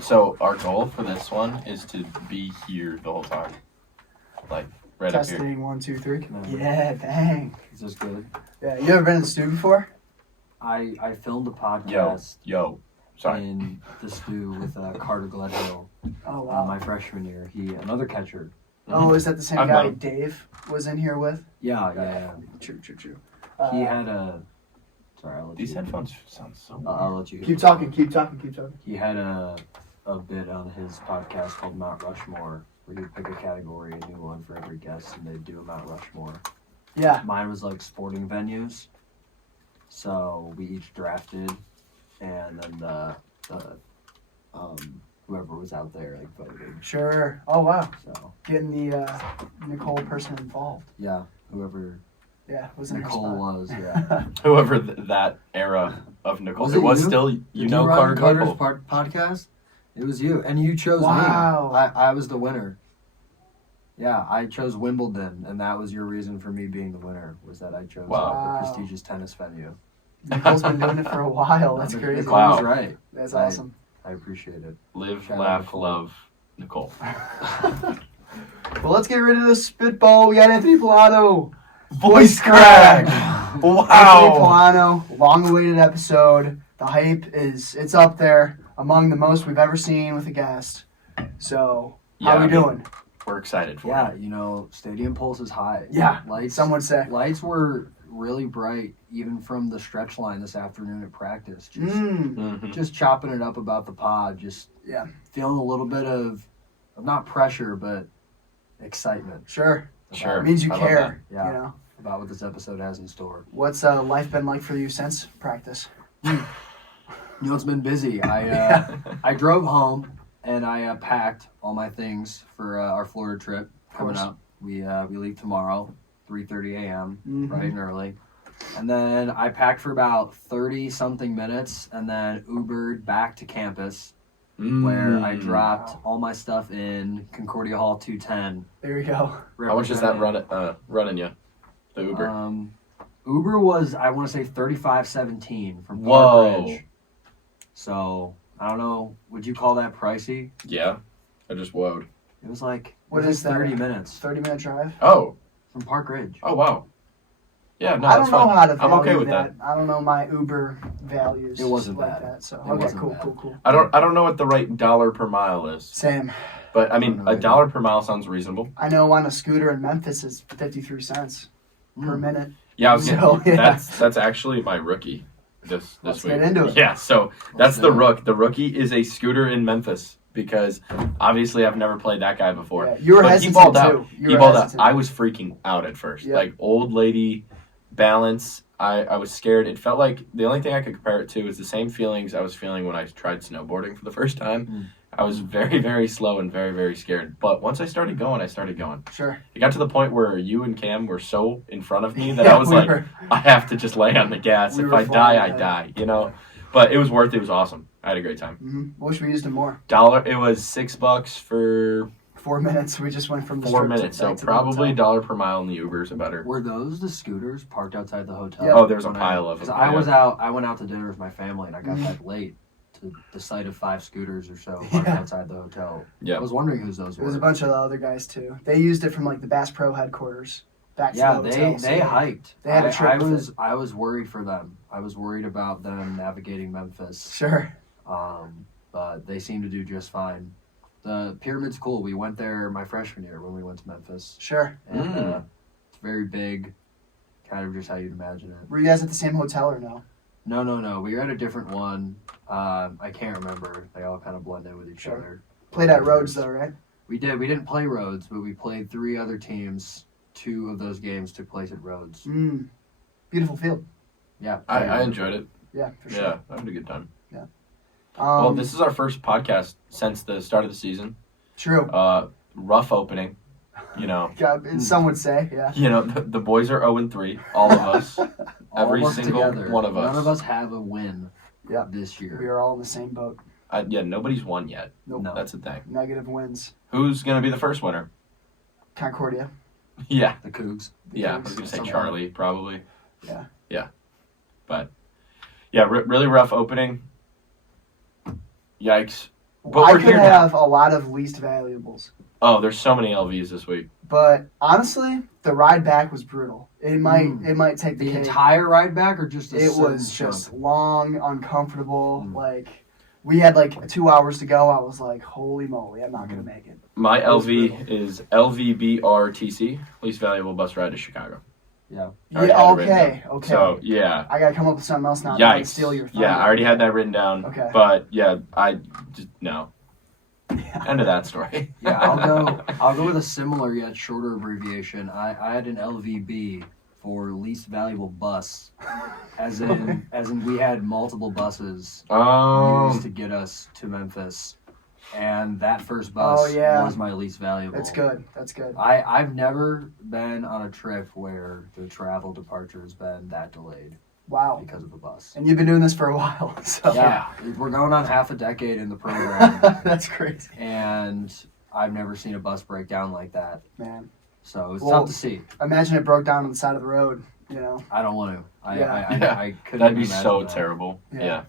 So our goal for this one is to be here the whole time. Like, right up here. Testing 1, 2, 3. No. Yeah, bang. Is this good? Yeah, you ever been in the studio before? I filmed a podcast Sorry. in the stew with Carter Gledhill Oh, wow. my freshman year. Another catcher. Oh, is that the same I've guy met him. Dave was in here with? Yeah. True. He had a. Sorry, I'll let These you. headphones sound so weird. I'll let you. Keep talking. He had a bit on his podcast called Mount Rushmore, where he'd pick a category, a new one for every guest, and they'd do a Mount Rushmore. Yeah. Mine was like sporting venues. So we each drafted, and then the whoever was out there like voted. Sure. Oh, wow. So Getting the Nicole person involved. yeah, whoever Yeah, was in her Nicole spot. was, yeah. Whoever that era of Nicole. Was it it was you? still, Did you know, run Carter Carter's Gledhill. podcast? It was you, and you chose Wow. me. I was the winner. Yeah, I chose Wimbledon, and that was your reason for me being the winner, was that I chose Wow. the prestigious tennis venue. Nicole's been doing it for a while. That's crazy. Nicole Wow. was right. That's I- awesome. I appreciate it. Live, Shout out laugh, Nicole. love, Nicole. Well, let's get rid of the spitball. We got Anthony Pullano. Voice crack! Anthony Wow! Pullano, long-awaited episode. The hype it's up there among the most we've ever seen with a guest. So, how we doing? We're excited for Yeah, it. stadium pulse is high. Yeah, Lights. some would say. Lights were really bright, even from the stretch line this afternoon at practice. Mhm. Just chopping it up about the pod. Just Yeah. feeling a little bit of not pressure, but excitement. Sure. Sure. It means you I love care. Yeah. You know. About what this episode has in store. What's life been like for you since practice? It's been busy. I drove home and I packed all my things for our Florida trip coming course. up. We leave tomorrow, 3:30 a.m. Mhm. bright and early. And then I packed for about 30-something minutes and then Ubered back to campus where I dropped all my stuff in Concordia Hall 210. There you go. How much is that running you? The Uber? Uber was, I want to say, $35.17 from Whoa. Park Ridge. So, I don't know, would you call that pricey? Yeah. I just woed. It was like, What it was is that? 30 minutes 30-minute drive. Oh. from Park Ridge. Oh, wow. Yeah, no, I that's don't know fine. how to I'm value okay with that. I don't know my Uber values. It wasn't like bad. that. So It okay, wasn't cool, bad. cool. I don't know what the right dollar per mile is. Same. But I I mean, don't know a either. dollar per mile sounds reasonable. I know on a scooter in Memphis is 53 cents per Mm. minute. Yeah, I was So, getting, yeah. that's actually my rookie this Let's week. get into it. Yeah, so that's Let's the do it. rook. The rookie is a scooter in Memphis because obviously I've never played that guy before. Yeah, you were But he hesitant balled out. too. You He were balled out. hesitant. I was freaking out at first. Yeah. Like old lady balance. I was scared. It felt like the only thing I could compare it to is the same feelings I was feeling when I tried snowboarding for the first time. Mm. I was very, very slow and very, very scared. But once I started going, I started going. Sure. It got to the point where you and Cam were so in front of me that Yeah, I was we like, were- I have to just lay on the gas. We If were I die, flying I ahead. die, you know? But it was worth it. It was awesome. I had a great time. Wish we used it more. It was $6 for 4 minutes. We just went from the 4 strip minutes. So back to the probably hotel. $1 per mile in the Ubers are better. Were those the scooters parked outside the hotel? Yeah. Oh, there's a When pile of 'cause them. I yeah. was out. I went out to dinner with my family, and I got Mhm. back late to the sight of 5 scooters or so parked Yeah. outside the hotel. Yeah. I was wondering whose those There were. was a bunch of other guys too. They used it from like the Bass Pro headquarters back Yeah, to the hotel. they hiked. They had a trip I with was I was worried for them. I was worried about them navigating Memphis. Sure. But they seem to do just fine. The pyramid's cool. We went there my freshman year when we went to Memphis, Sure. and Mm. it's very big, kind of just how you'd imagine it. Were you guys at the same hotel or no? No. We were at a different one. I can't remember. They all kind of blend in with each Sure. other. Played at Rhodes though, right? We did. We didn't play Rhodes, but we played 3 other teams. 2 of those games took place at Rhodes. Beautiful field. Yeah. I enjoyed it. Yeah, for sure. Yeah, I had a good time. Um, Well, this is our first podcast since the start of the season. true. Rough opening. You know, Some would say, yeah. the boys are 0-3, all of us. All every of us single together. one of us. None of us have a win Yeah. this year. We are all in the same boat. Nobody's won yet. Nope. No. That's the thing. Negative wins. Who's gonna be the first winner? Concordia. Yeah, The Cougs. I was gonna say Someone. Charlie probably. Yeah. But yeah, really rough opening. Yikes. But I we're could here now. have a lot of least valuables. Oh, there's so many LVs this week. But honestly, the ride back was brutal. It might take the The cake. entire ride back, or just a It certain was chunk? just long, uncomfortable. Like we had like 2 hours to go. I was like, holy moly, I'm not gonna make it. My was LV is LVBRTC, least valuable bus ride to Chicago. Yeah. I already had it written Okay. down. So, yeah. I gotta come up with something else now. To Yikes. steal your thunder. Yeah, I already had that written down. Okay. But, yeah, I just, no. End of that story. Yeah, I'll go with a similar yet shorter abbreviation. I had an LVB for least valuable bus, as in we had multiple buses used to get us to Memphis, and that first bus was my least valuable. That's good. That's good. I've never been on a trip where the travel departure has been that delayed Wow. because of the bus. And you've been doing this for a while, so Yeah, we're going on half a decade in the program, that's crazy, and I've never seen a bus break down like that. man. So it's Well, tough to see. Imagine it broke down on the side of the road. You know. I don't want to. I couldn't. That'd be even so imagine that. terrible. Yeah. Yeah.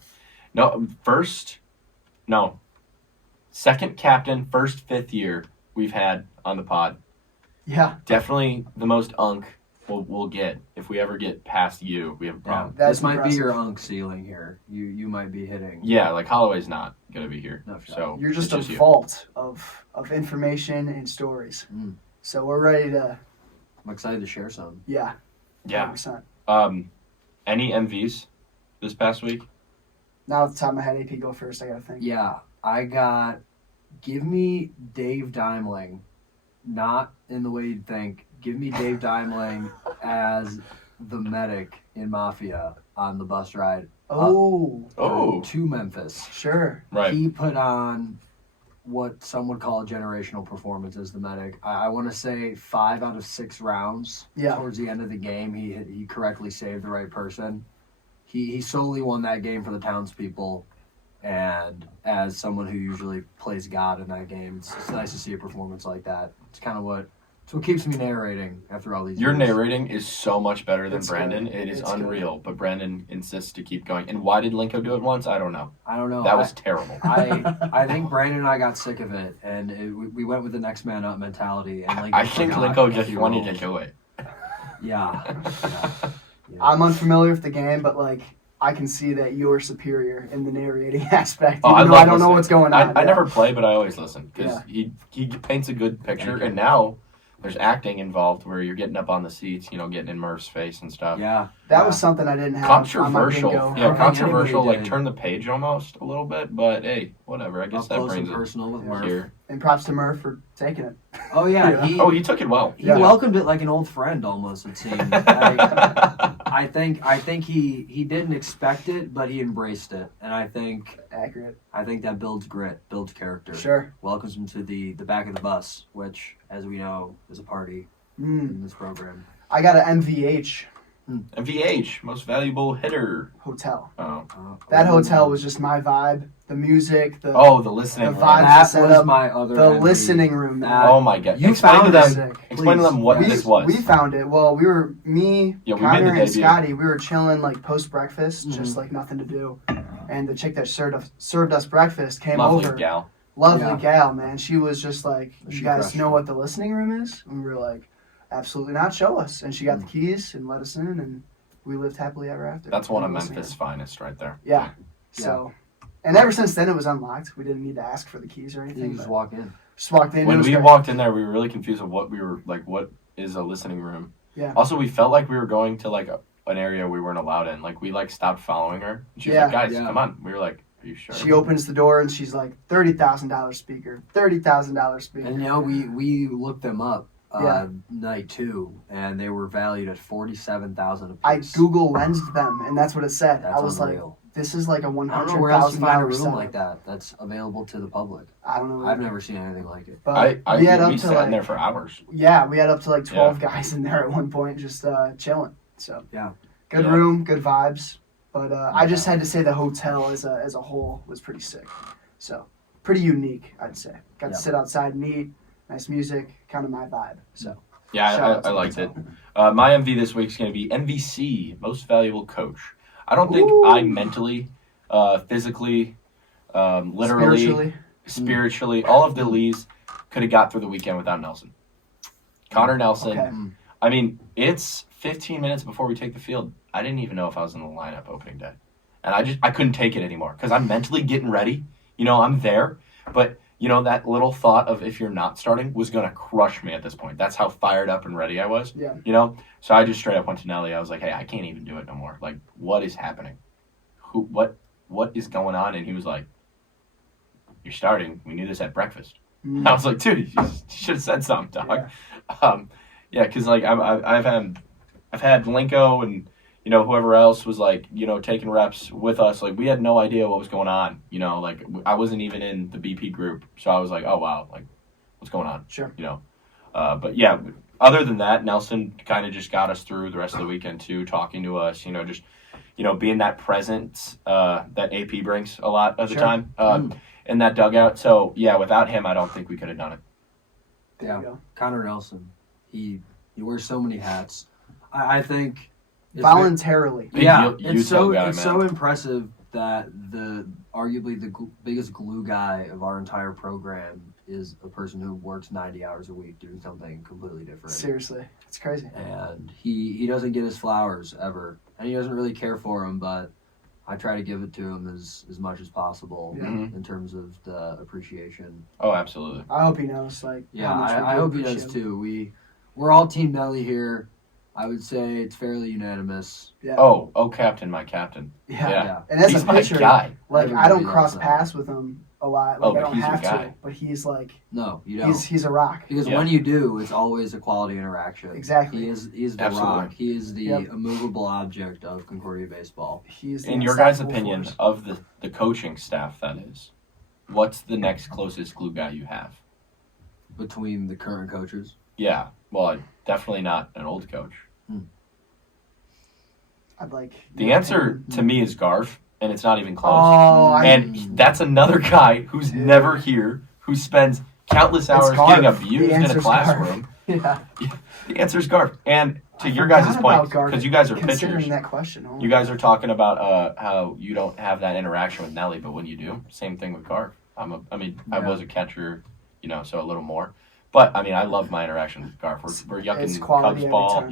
No, second captain, first fifth year we've had on the pod. Yeah. Definitely the most unk we'll get. If we ever get past you, we have a Yeah, problem. That's this might be impressive. your unk ceiling here. You might be hitting. Yeah, like Holloway's not going to be here. No shot. So You're just it's a you. vault of information and stories. Mm. So we're ready to, I'm excited to share some. yeah. Yeah. 100%. Any MVs this past week? Now at the top of my head, AP go first. I gotta think. Yeah, I got. Give me Dave Dimling, not in the way you'd think. Give me Dave Dimling as the medic in Mafia on the bus ride Oh, to Memphis. sure. Right. He put on what some would call a generational performance as the medic. I want to say 5 out of 6 rounds. Yeah. Towards the end of the game, he correctly saved the right person. He solely won that game for the townspeople. And as someone who usually plays God in that game, it's nice to see a performance like that. It's kind of what keeps me narrating after all these Your years. narrating is so much better than It's Brandon. good. It is It's good. unreal. But Brandon insists to keep going. And why did Linko do it once? I don't know. I don't know. That was terrible. I think Brandon and I got sick of it, and we went with the next man up mentality. And Lincoln I think forgot Linko a just few wanted roles. to do it. Yeah. I'm unfamiliar with the game, but like I can see that you're superior in the narrating aspect. Oh, Even though love I don't know listening. what's going on. I Yeah. never play, but I always listen because Yeah. he paints a good picture. Thank you. And now there's acting involved where you're getting up on the seats, getting in Murph's face and stuff. Yeah. That was something I didn't have. Controversial. On my bingo. Yeah, Okay. controversial. Anybody Like did. turn the page almost a little bit, but hey, whatever. I guess Up that close and brings it personal with Murph. here. And props to Murph for taking it. Oh yeah, Yeah. He took it well. he Yeah. welcomed it like an old friend almost. It seemed. I think he didn't expect it, but he embraced it, and I think Accurate. that builds grit, builds character. Sure. Welcomes him to the back of the bus, which, as we know, is a party in this program. I got an MVH VH, most valuable hitter. hotel. Oh, That hotel was just my vibe. The music, the the listening. The room. vibes. That set was up my other. the envy. listening room. That- Oh my god! You Explain to found them. it. Sick. Explain to them what we, this was. we found it. Well, we were me, Yeah, we made Connor, the and debut. Scotty. We were chilling like post breakfast, Mhm. just like nothing to do. And the chick that served us breakfast came Lovely over. gal. Lovely Yeah. gal, man. She was just like, She "You guys crushed know it. what the listening room is?" And we were like, "Absolutely not. Show us." And she got the keys and let us in, and we lived happily ever after. That's one of in the listening Memphis' finest, right there. room. Yeah. So, and ever since then, it was unlocked. We didn't need to ask for the keys or You anything. just but walk in. just walked in. it When was we great. walked in there, we were really confused of what we were like. What is a listening room? Yeah. Also, we felt like we were going to like an area we weren't allowed in. Like we like stopped following her. And she was like, "Guys, Yeah. come on." We were like, "Are you sure?" She opens the door and she's like, $30,000 speaker, $30,000 speaker. And we looked them up Yeah. night 2, and they were valued at $47,000 a I piece. Google lensed them, and that's what it said. That's I was unreal. like, this is like a I don't know where else you find a $100,000 room setup. like that that's available to the public. I don't know. I've never seen anything like it. But I we had up we to sat like, in there for hours. yeah, we had up to like 12 guys in there at one point just chilling. So Yeah. good Yeah. room, good vibes. But I just had to say the hotel as a whole was pretty sick. So pretty unique, I'd say. Got Yeah. to sit outside and eat, nice music, kind of my vibe. So Yeah, shout out to I the liked it. hotel. My MV this week is going to be MVC, most valuable coach. I don't think Ooh. I mentally, physically, literally, Spiritually, spiritually. All of the Lees could have got through the weekend without Nelson. Connor Nelson. Okay. I mean, it's 15 minutes before we take the field. I didn't even know if I was in the lineup opening day. And I couldn't take it anymore because I'm mentally getting ready. I'm there. But, that little thought of if you're not starting was going to crush me at this point. That's how fired up and ready I was. Yeah. So I just straight up went to Nelly. I was like, hey, I can't even do it no more. Like, what is happening? What is going on? And he was like, you're starting. We knew this at breakfast. I was like, dude, you should have said something, dog. Because like I've had Linko and whoever else was like taking reps with us. Like we had no idea what was going on. Like I wasn't even in the BP group, so I was like, oh wow, like what's going on? Sure. But yeah, other than that, Nelson kind of just got us through the rest of the weekend too, talking to us. Just being that presence that AP brings a lot of the time in that dugout. So yeah, without him, I don't think we could have done it. There you go. Connor Nelson. He wears so many hats. I think voluntarily. It's so impressive that arguably the biggest glue guy of our entire program is a person who works 90 hours a week doing something completely different. Seriously, it's crazy. And he doesn't get his flowers ever, and he doesn't really care for them, but I try to give it to him as much as possible in terms of the appreciation. Oh, absolutely. I hope he knows. I hope he does too. We're all Team Nelly here. I would say it's fairly unanimous. Yeah. Oh, captain, my captain. Yeah. And as he's a pitcher, my guy. I don't cross paths with him a lot. I don't have to. But he's like, no, you don't. He's a rock. Because when you do, it's always a quality interaction. Exactly. He's the rock. He is the immovable object of Concordia baseball. In your guys' opinion of the coaching staff, that is, what's the next closest glue guy you have? Between the current coaches? Yeah. Well, definitely not an old coach. I'd like the answer to me is Garf, and it's not even close. That's another guy who's never here, who spends countless hours getting abused in a classroom. Yeah. The answer is Garf. And to your guys' point, because you guys are pitchers, that question. You guys are talking about how you don't have that interaction with Nelly, but when you do, same thing with Garf. I was a catcher, so a little more. But I love my interaction with Garf. We're yucking Cubs ball,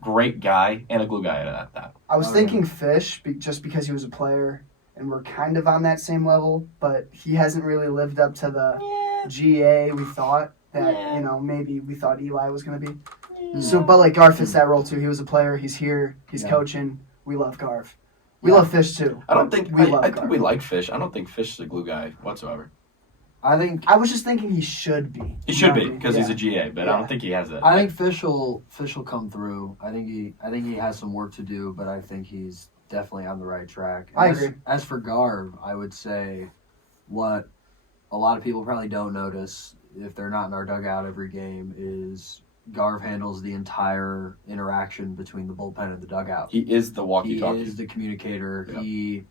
great guy and a glue guy at that. I was thinking Fish, just because he was a player, and we're kind of on that same level, but he hasn't really lived up to the GA we thought that, maybe we thought Eli was going to be. So, but Garf fits that role too. He was a player. He's here. He's coaching. We love Garf. We love Fish too. I think we like Fish. I don't think Fish is a glue guy whatsoever. I was just thinking he should be. He should be because he's a GA, but I don't think he has it. I think Fish will come through. I think he has some work to do, but I think he's definitely on the right track. I agree. As for Garv, I would say what a lot of people probably don't notice if they're not in our dugout every game is Garv handles the entire interaction between the bullpen and the dugout. He is the walkie-talkie. He is the communicator. Yep.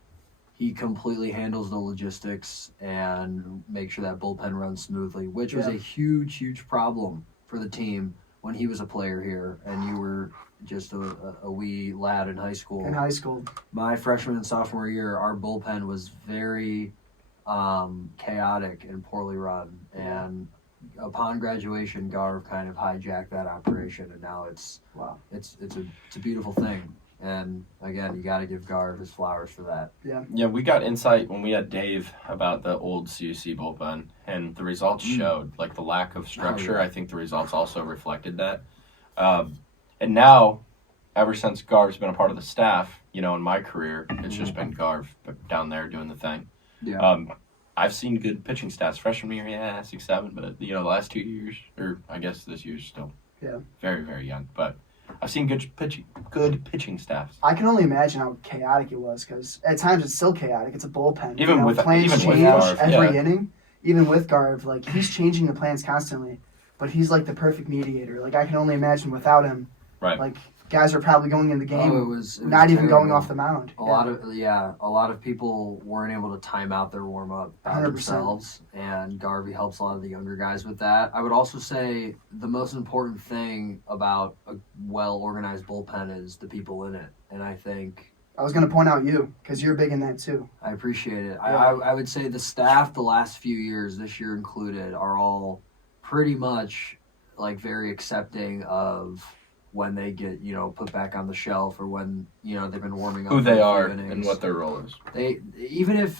He completely handles the logistics and makes sure that bullpen runs smoothly, which was a huge, huge problem for the team when he was a player here and you were just a wee lad in high school. My freshman and sophomore year, our bullpen was very chaotic and poorly run. And upon graduation, Garv kind of hijacked that operation, and now it's a beautiful thing. And again, you got to give Garv his flowers for that. Yeah, we got insight when we had Dave about the old CUC bullpen, and the results showed the lack of structure. I think the results also reflected that. And now, ever since Garv's been a part of the staff, in my career, it's just been Garv down there doing the thing. Yeah. I've seen good pitching stats. Freshman year, 6-7, but the last 2 years, or I guess this year's still very, very young, but I've seen good pitching staffs. I can only imagine how chaotic it was because at times it's still chaotic. It's a bullpen. Even with plans change Garv, every inning. Even with Garv, he's changing the plans constantly, but he's the perfect mediator. I can only imagine without him. Right. Guys are probably going in the game, it was not even terrible. going off the mound. A lot of people weren't able to time out their warm up by 100%. themselves, and Garvey helps a lot of the younger guys with that. I would also say the most important thing about a well organized bullpen is the people in it, and I think I was going to point out you because you're big in that too. I appreciate it. Yeah. I would say the staff the last few years, this year included, are all pretty much like very accepting of when they get, put back on the shelf or when, they've been warming up. Who for they a few are innings. and what their role is.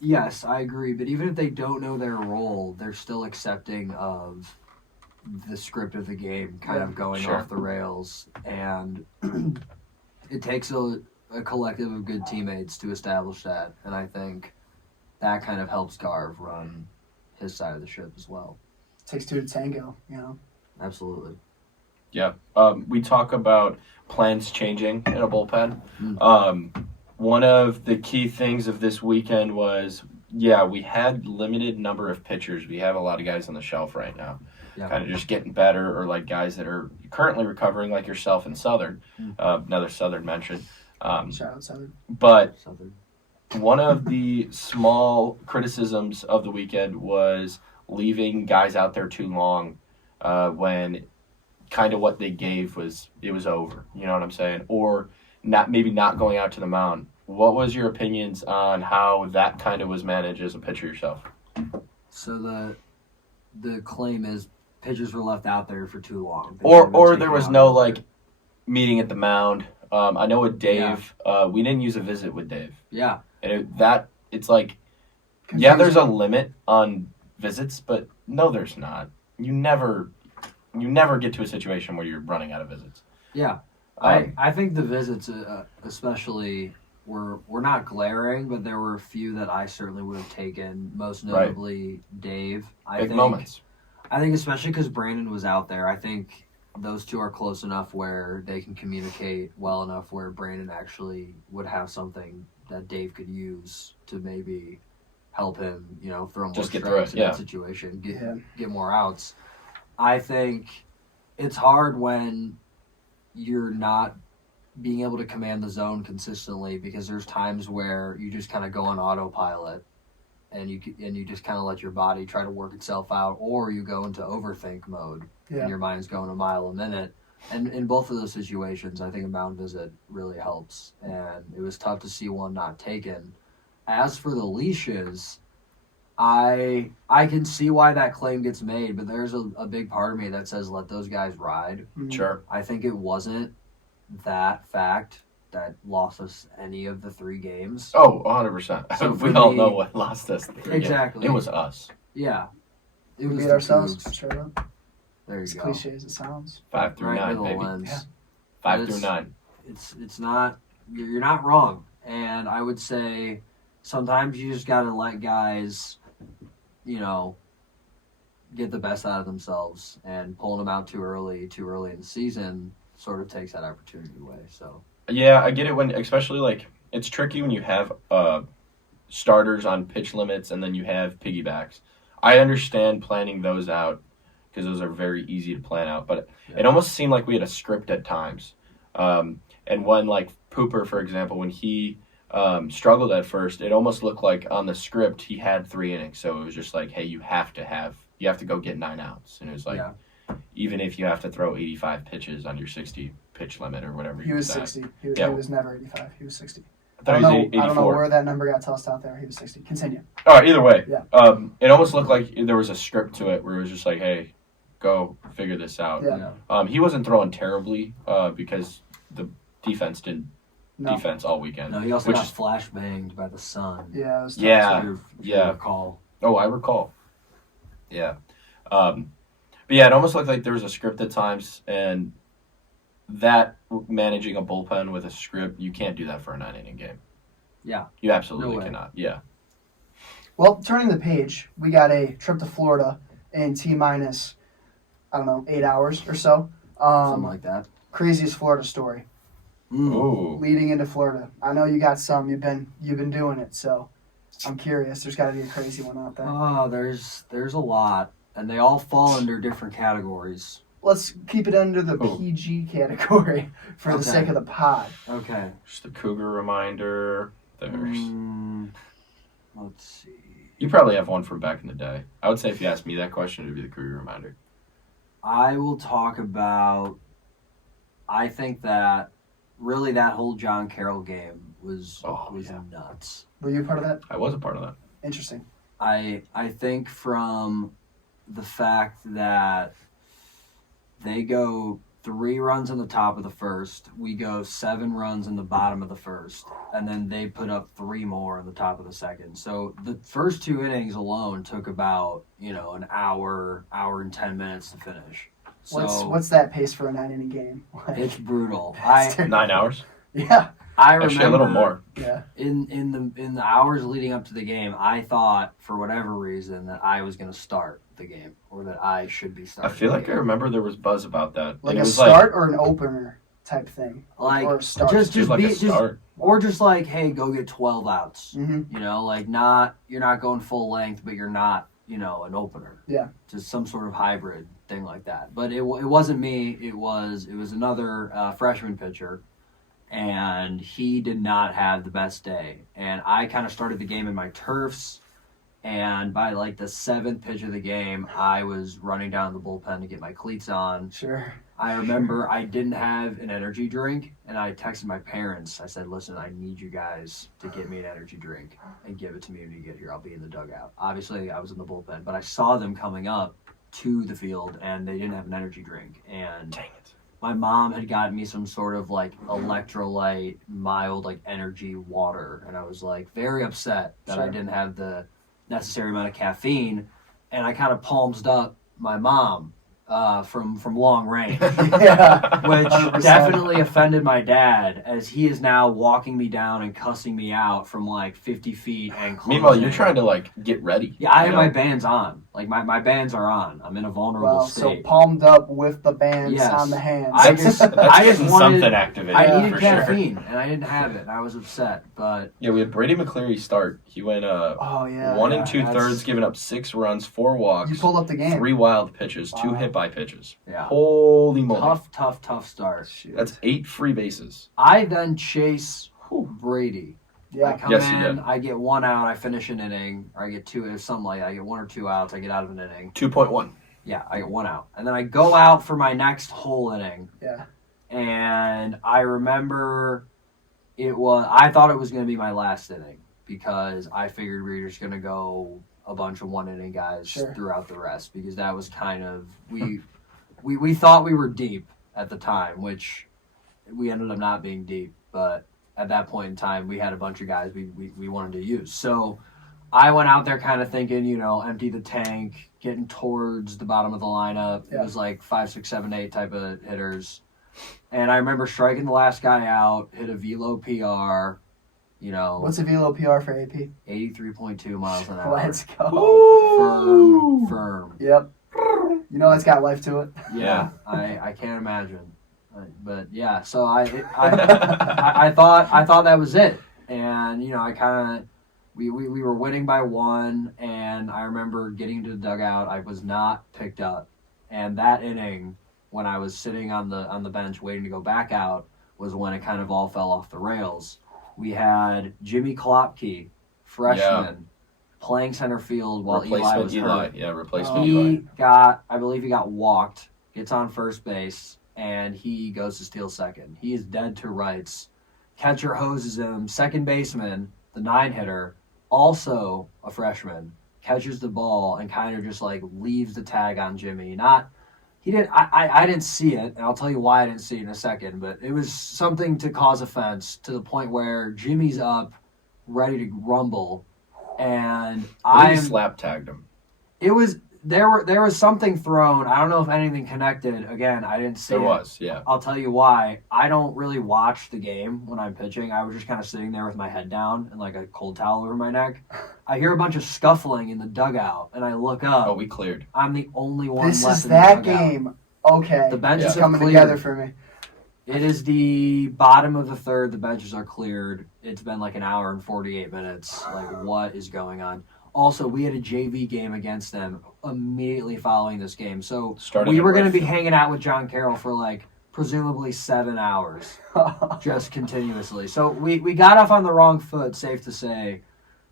Yes, I agree, but even if they don't know their role, they're still accepting of the script of the game kind of going off the rails. And it takes a collective of good teammates to establish that, and I think that kind of helps Garv run his side of the ship as well. Takes two to tango, Absolutely. Yeah. We talk about plans changing in a bullpen. One of the key things of this weekend was, we had limited number of pitchers. We have a lot of guys on the shelf right now, kind of just getting better, or like guys that are currently recovering, like yourself in Southern. Another Southern mention. Shout out Southern. But Southern. One of the small criticisms of the weekend was leaving guys out there too long when kind of what they gave was over. You know what I'm saying? Or maybe not going out to the mound. What was your opinions on how that kind of was managed as a pitcher yourself? So the claim is pitchers were left out there for too long. Or there was no meeting at the mound. I know with Dave, we didn't use a visit with Dave. Yeah. And it's like, there's a limit on visits, but no, there's not. You never get to a situation where you're running out of visits. Yeah. I think the visits, especially, were not glaring, but there were a few that I certainly would have taken. Most notably, Dave. Big moments. I think especially because Brandon was out there. I think those two are close enough where they can communicate well enough where Brandon actually would have something that Dave could use to maybe help him, throw more strikes in that situation, get more outs. I think it's hard when you're not being able to command the zone consistently, because there's times where you just kind of go on autopilot and you just kind of let your body try to work itself out, or you go into overthink mode and your mind's going a mile a minute. And in both of those situations, I think a mound visit really helps. And it was tough to see one not taken. As for the leashes, I can see why that claim gets made, but there's a big part of me that says let those guys ride. Sure. I think it wasn't that fact that lost us any of the 3 games. Oh, 100%. So we all know what lost us. Exactly. It was us. Yeah. We beat ourselves. Straight up. There you As go. cliche as it sounds. 5 through 9, baby. Lens. 5 through 9. It's not, you're not wrong. And I would say sometimes you just got to let guys, get the best out of themselves, and pulling them out too early in the season sort of takes that opportunity away. So Yeah, I get it especially it's tricky when you have starters on pitch limits and then you have piggybacks. I understand planning those out because those are very easy to plan out, but it almost seemed like we had a script at times. And when Pooper, for example, when he struggled at first, it almost looked like on the script he had 3 innings. So it was just hey, you have to go get 9 outs. And it was even if you have to throw 85 pitches on your 60 pitch limit or whatever. He was 60. He was never 85. He was 60. I thought he was 84. I don't know where that number got tossed out there. He was 60. Continue. All right, either way. Yeah. It almost looked like there was a script to it where it was just hey, go figure this out. Yeah. He wasn't throwing terribly because the defense did defense all weekend. No, he also got flash banged by the sun. Yeah, it was tough. Yeah. If you recall. Oh, I recall. Yeah. But it almost looked like there was a script at times, and that managing a bullpen with a script, you can't do that for a 9-inning game. Yeah. You absolutely cannot. Yeah. Well, turning the page, we got a trip to Florida in T-minus, 8 hours or so. Something like that. Craziest Florida story. Ooh. Leading into Florida. I know you got some. You've been doing it, so I'm curious. There's got to be a crazy one out there. Oh, there's a lot, and they all fall under different categories. Let's keep it under the PG category for the sake of the pod. Okay. Just a Cougar reminder. There's. Let's see. You probably have one from back in the day. I would say if you asked me that question, it would be the Cougar reminder. I will talk about. I think that really that whole John Carroll game was yeah. nuts. Were you a part of that? I was a part of that. Interesting. I think from the fact that they go 3 runs in the top of the first, we go 7 runs in the bottom of the first, and then they put up 3 more in the top of the second. So the first 2 innings alone took about, an hour and 10 minutes to finish. So What's that pace for a 9-inning game? Like, it's brutal. That's 9 hours? yeah. I remember Actually, a little more. Yeah. in the hours leading up to the game, I thought for whatever reason that I was going to start the game or that I should be I starting. feel the like I game. remember there was buzz about that. Like And it a was start or an opener type thing? Like or a start? just like be a start. or just like, hey, go get 12 outs. Mm-hmm. You're not going full length, but you're not, an opener. Yeah. Just some sort of hybrid thing like that. But it wasn't me. It was another freshman pitcher, and he did not have the best day. And I kind of started the game in my turfs, and by like the 7th pitch of the game, I was running down the bullpen to get my cleats on. Sure. I remember I didn't have an energy drink, and I texted my parents. I said, listen, I need you guys to get me an energy drink and give it to me when you get here. I'll be in the dugout. Obviously, I was in the bullpen, but I saw them coming up to the field, and they didn't have an energy drink. And Dang it. my mom had gotten me some sort of like electrolyte, mild like energy water, and I was like very upset that I Sure. didn't have the necessary amount of caffeine, and I kind of palms up my mom from long range, Yeah. which 100%. definitely offended my dad, as he is now walking me down and cussing me out from like 50 feet and closing. Meanwhile, you're trying to like get ready. Yeah, I have you my know? bands on. Like my bands are on. I'm in a vulnerable Well, so state. palmed up with the bands Yes. on the hands. I just That's I just getting wanted something activated. I Yeah, needed for sure. caffeine and I didn't have it. And I was upset, but Yeah, we had Brady McCleary start. He went Oh yeah. 1 yeah, 2/3, that's- giving up 6 runs, 4 walks, You pulled up the game. 3 wild pitches, 2 Wow. hit by pitches. yeah, Holy moly! tough start. Shoot. That's 8 free bases. I then chase Brady. I Yeah. come Yes, you in, did. I get 1 out, I finish an inning, or I get 2, if something like that. I get 1 or 2 outs, I get out of an inning. 2.1. Yeah, I get 1 out. And then I go out for my next whole inning. Yeah. And I remember I thought it was going to be my last inning because I figured we were just going to go a bunch of 1-inning guys Sure. throughout the rest, because that was kind of, we thought we were deep at the time, which we ended up not being deep, but at that point in time, we had a bunch of guys we wanted to use. So I went out there kind of thinking, empty the tank, getting towards the bottom of the lineup. Yeah. It was like 5, 6, 7, 8 type of hitters. And I remember striking the last guy out, hit a velo PR, What's a velo PR for AP? 83.2 miles an hour. Let's go. Firm. Yep. It's got life to it. Yeah, I can't imagine. But yeah, so I thought that was it. And, I kind of, we were winning by 1, and I remember getting to the dugout. I was not picked up. And that inning, when I was sitting on the bench waiting to go back out, was when it kind of all fell off the rails. We had Jimmy Klopke, freshman, playing center field while Eli was hurt. Yeah, replacement Eli. I believe he got walked, gets on first base, and he goes to steal second. He is dead to rights. Catcher hoses him. Second baseman, the 9-hitter, also a freshman, catches the ball and kind of just like leaves the tag on Jimmy. I didn't see it, and I'll tell you why I didn't see it in a second, but it was something to cause offense to the point where Jimmy's up, ready to rumble, and I slap tagged him. There was something thrown. I don't know if anything connected. Again, I didn't see it. There was, yeah. I'll tell you why. I don't really watch the game when I'm pitching. I was just kind of sitting there with my head down and like a cold towel over my neck. I hear a bunch of scuffling in the dugout, and I look up. Oh, we cleared. I'm the only one This left is in the that dugout. game. Okay. The benches It's have coming cleared. together for me. It is the bottom of the third. The benches are cleared. It's been like an hour and 48 minutes. Like, what is going on? Also, we had a JV game against them immediately following this game. So we were going to be hanging out with John Carroll for like presumably 7 hours, just continuously. So we got off on the wrong foot, safe to say.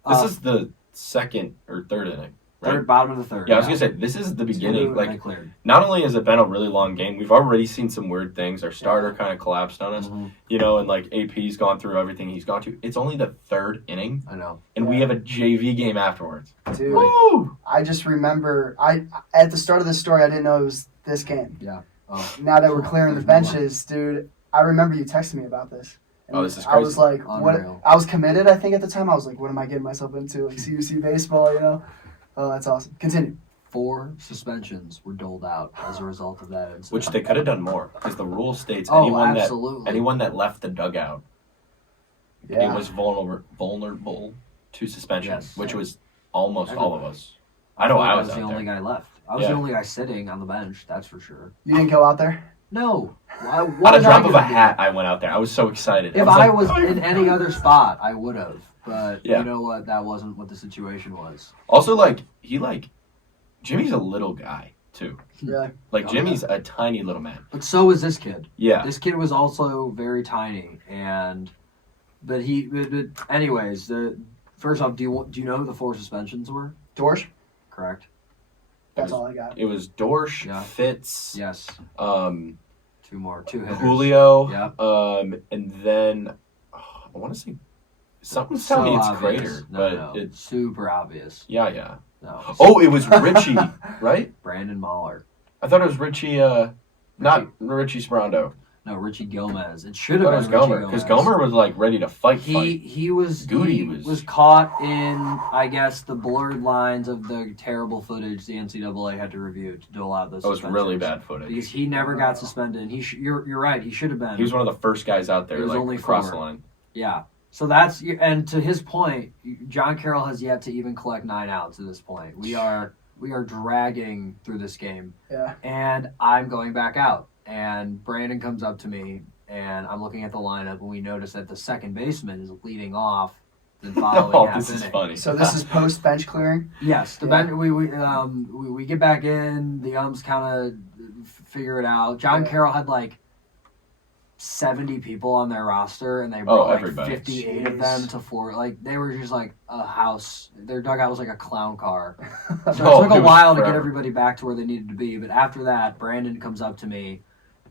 This is the second or third inning. Third, bottom of the third. Yeah, I was gonna say this is the beginning. They Like, cleared. not only has it been a really long game, we've already seen some weird things. Our starter kind of collapsed on us, and like AP's gone through everything he's gone to. It's only the third inning. I know. And we have a JV game afterwards. Dude, Woo! I just remember at the start of the story I didn't know it was this game. Yeah. Oh. Now that we're clearing the benches, dude, I remember you texting me about this. And this is crazy. I was like, Unreal. what? I was committed, I think, at the time. I was like, what am I getting myself into? Like CUC baseball, you know? Oh, that's awesome. Continue. 4 suspensions were doled out as a result of that incident. Which they could have done more, because the rule states absolutely. anyone that left the dugout Yeah. it was vulnerable to suspension, Yes. which was almost all of us. I I know felt I like was the out only there. guy left. I was the only guy sitting on the bench, that's for sure. You didn't go out there? No. On a drop of a hat, I went out there. I was so excited. If I was in any other spot, I would have. But Yeah. you know what? That wasn't what the situation was. Also, Jimmy's a little guy, too. Really? Like, Oh, Jimmy's a tiny little man. But so is this kid. Yeah. This kid was also very tiny, but anyways, first off, do you know who the 4 suspensions were? Dorsch? Correct. That's all I got. It was Dorsch, Yeah. Fitz, Yes. 2 more, 2 hitters. Julio, Yeah. and then I want to say something's telling me it's obvious. Crater, No, but no. it's super obvious. yeah. No. Oh, it was Richie, right? Brandon Mahler. I thought it was Richie. Not Richie Sprondo. No, Richie Gomez. It should I thought have it been was Richie Gomer because Gomez. Gomer was like ready to fight. He was Goody he was- was caught in, I guess, the blurred lines of the terrible footage the NCAA had to review to dole out those. That was really suspensions. bad footage. Because he never got suspended. You're right. He should have been. He was one of the first guys out there, It was like only across 4. the line. Yeah. So and to his point, John Carroll has yet to even collect 9 outs at this point. We are dragging through this game. Yeah. And I'm going back out. And Brandon comes up to me, and I'm looking at the lineup, and we notice that the second baseman is leading off the following Oh, half this is inning. funny. So this is post bench clearing? Yes, the Yeah. bench, we get back in. The umps kind of figure it out. John Yeah. Carroll had like 70 people on their roster, and they brought like everybody. 58 of Jeez. them to Florida. Like they were just like a house. Their dugout was like a clown car. So Oh, it took it a was while to get forever. everybody back to where they needed to be. But after that, Brandon comes up to me,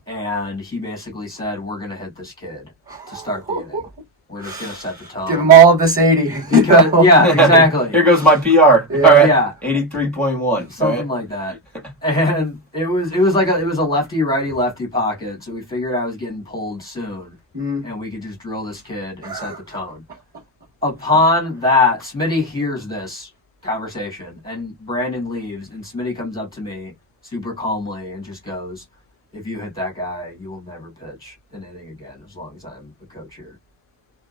and he basically said, "We're gonna hit this kid to start the inning. We're just gonna set the tone." Give them all of this 80. Because, yeah, exactly. Here goes my PR. Yeah. All right, Yeah. 83.1. Something like that. And it was a lefty righty lefty pocket, so we figured I was getting pulled soon, and we could just drill this kid and set the tone. Upon that, Smitty hears this conversation, and Brandon leaves, and Smitty comes up to me super calmly and just goes, "If you hit that guy, you will never pitch an inning again as long as I'm the coach here."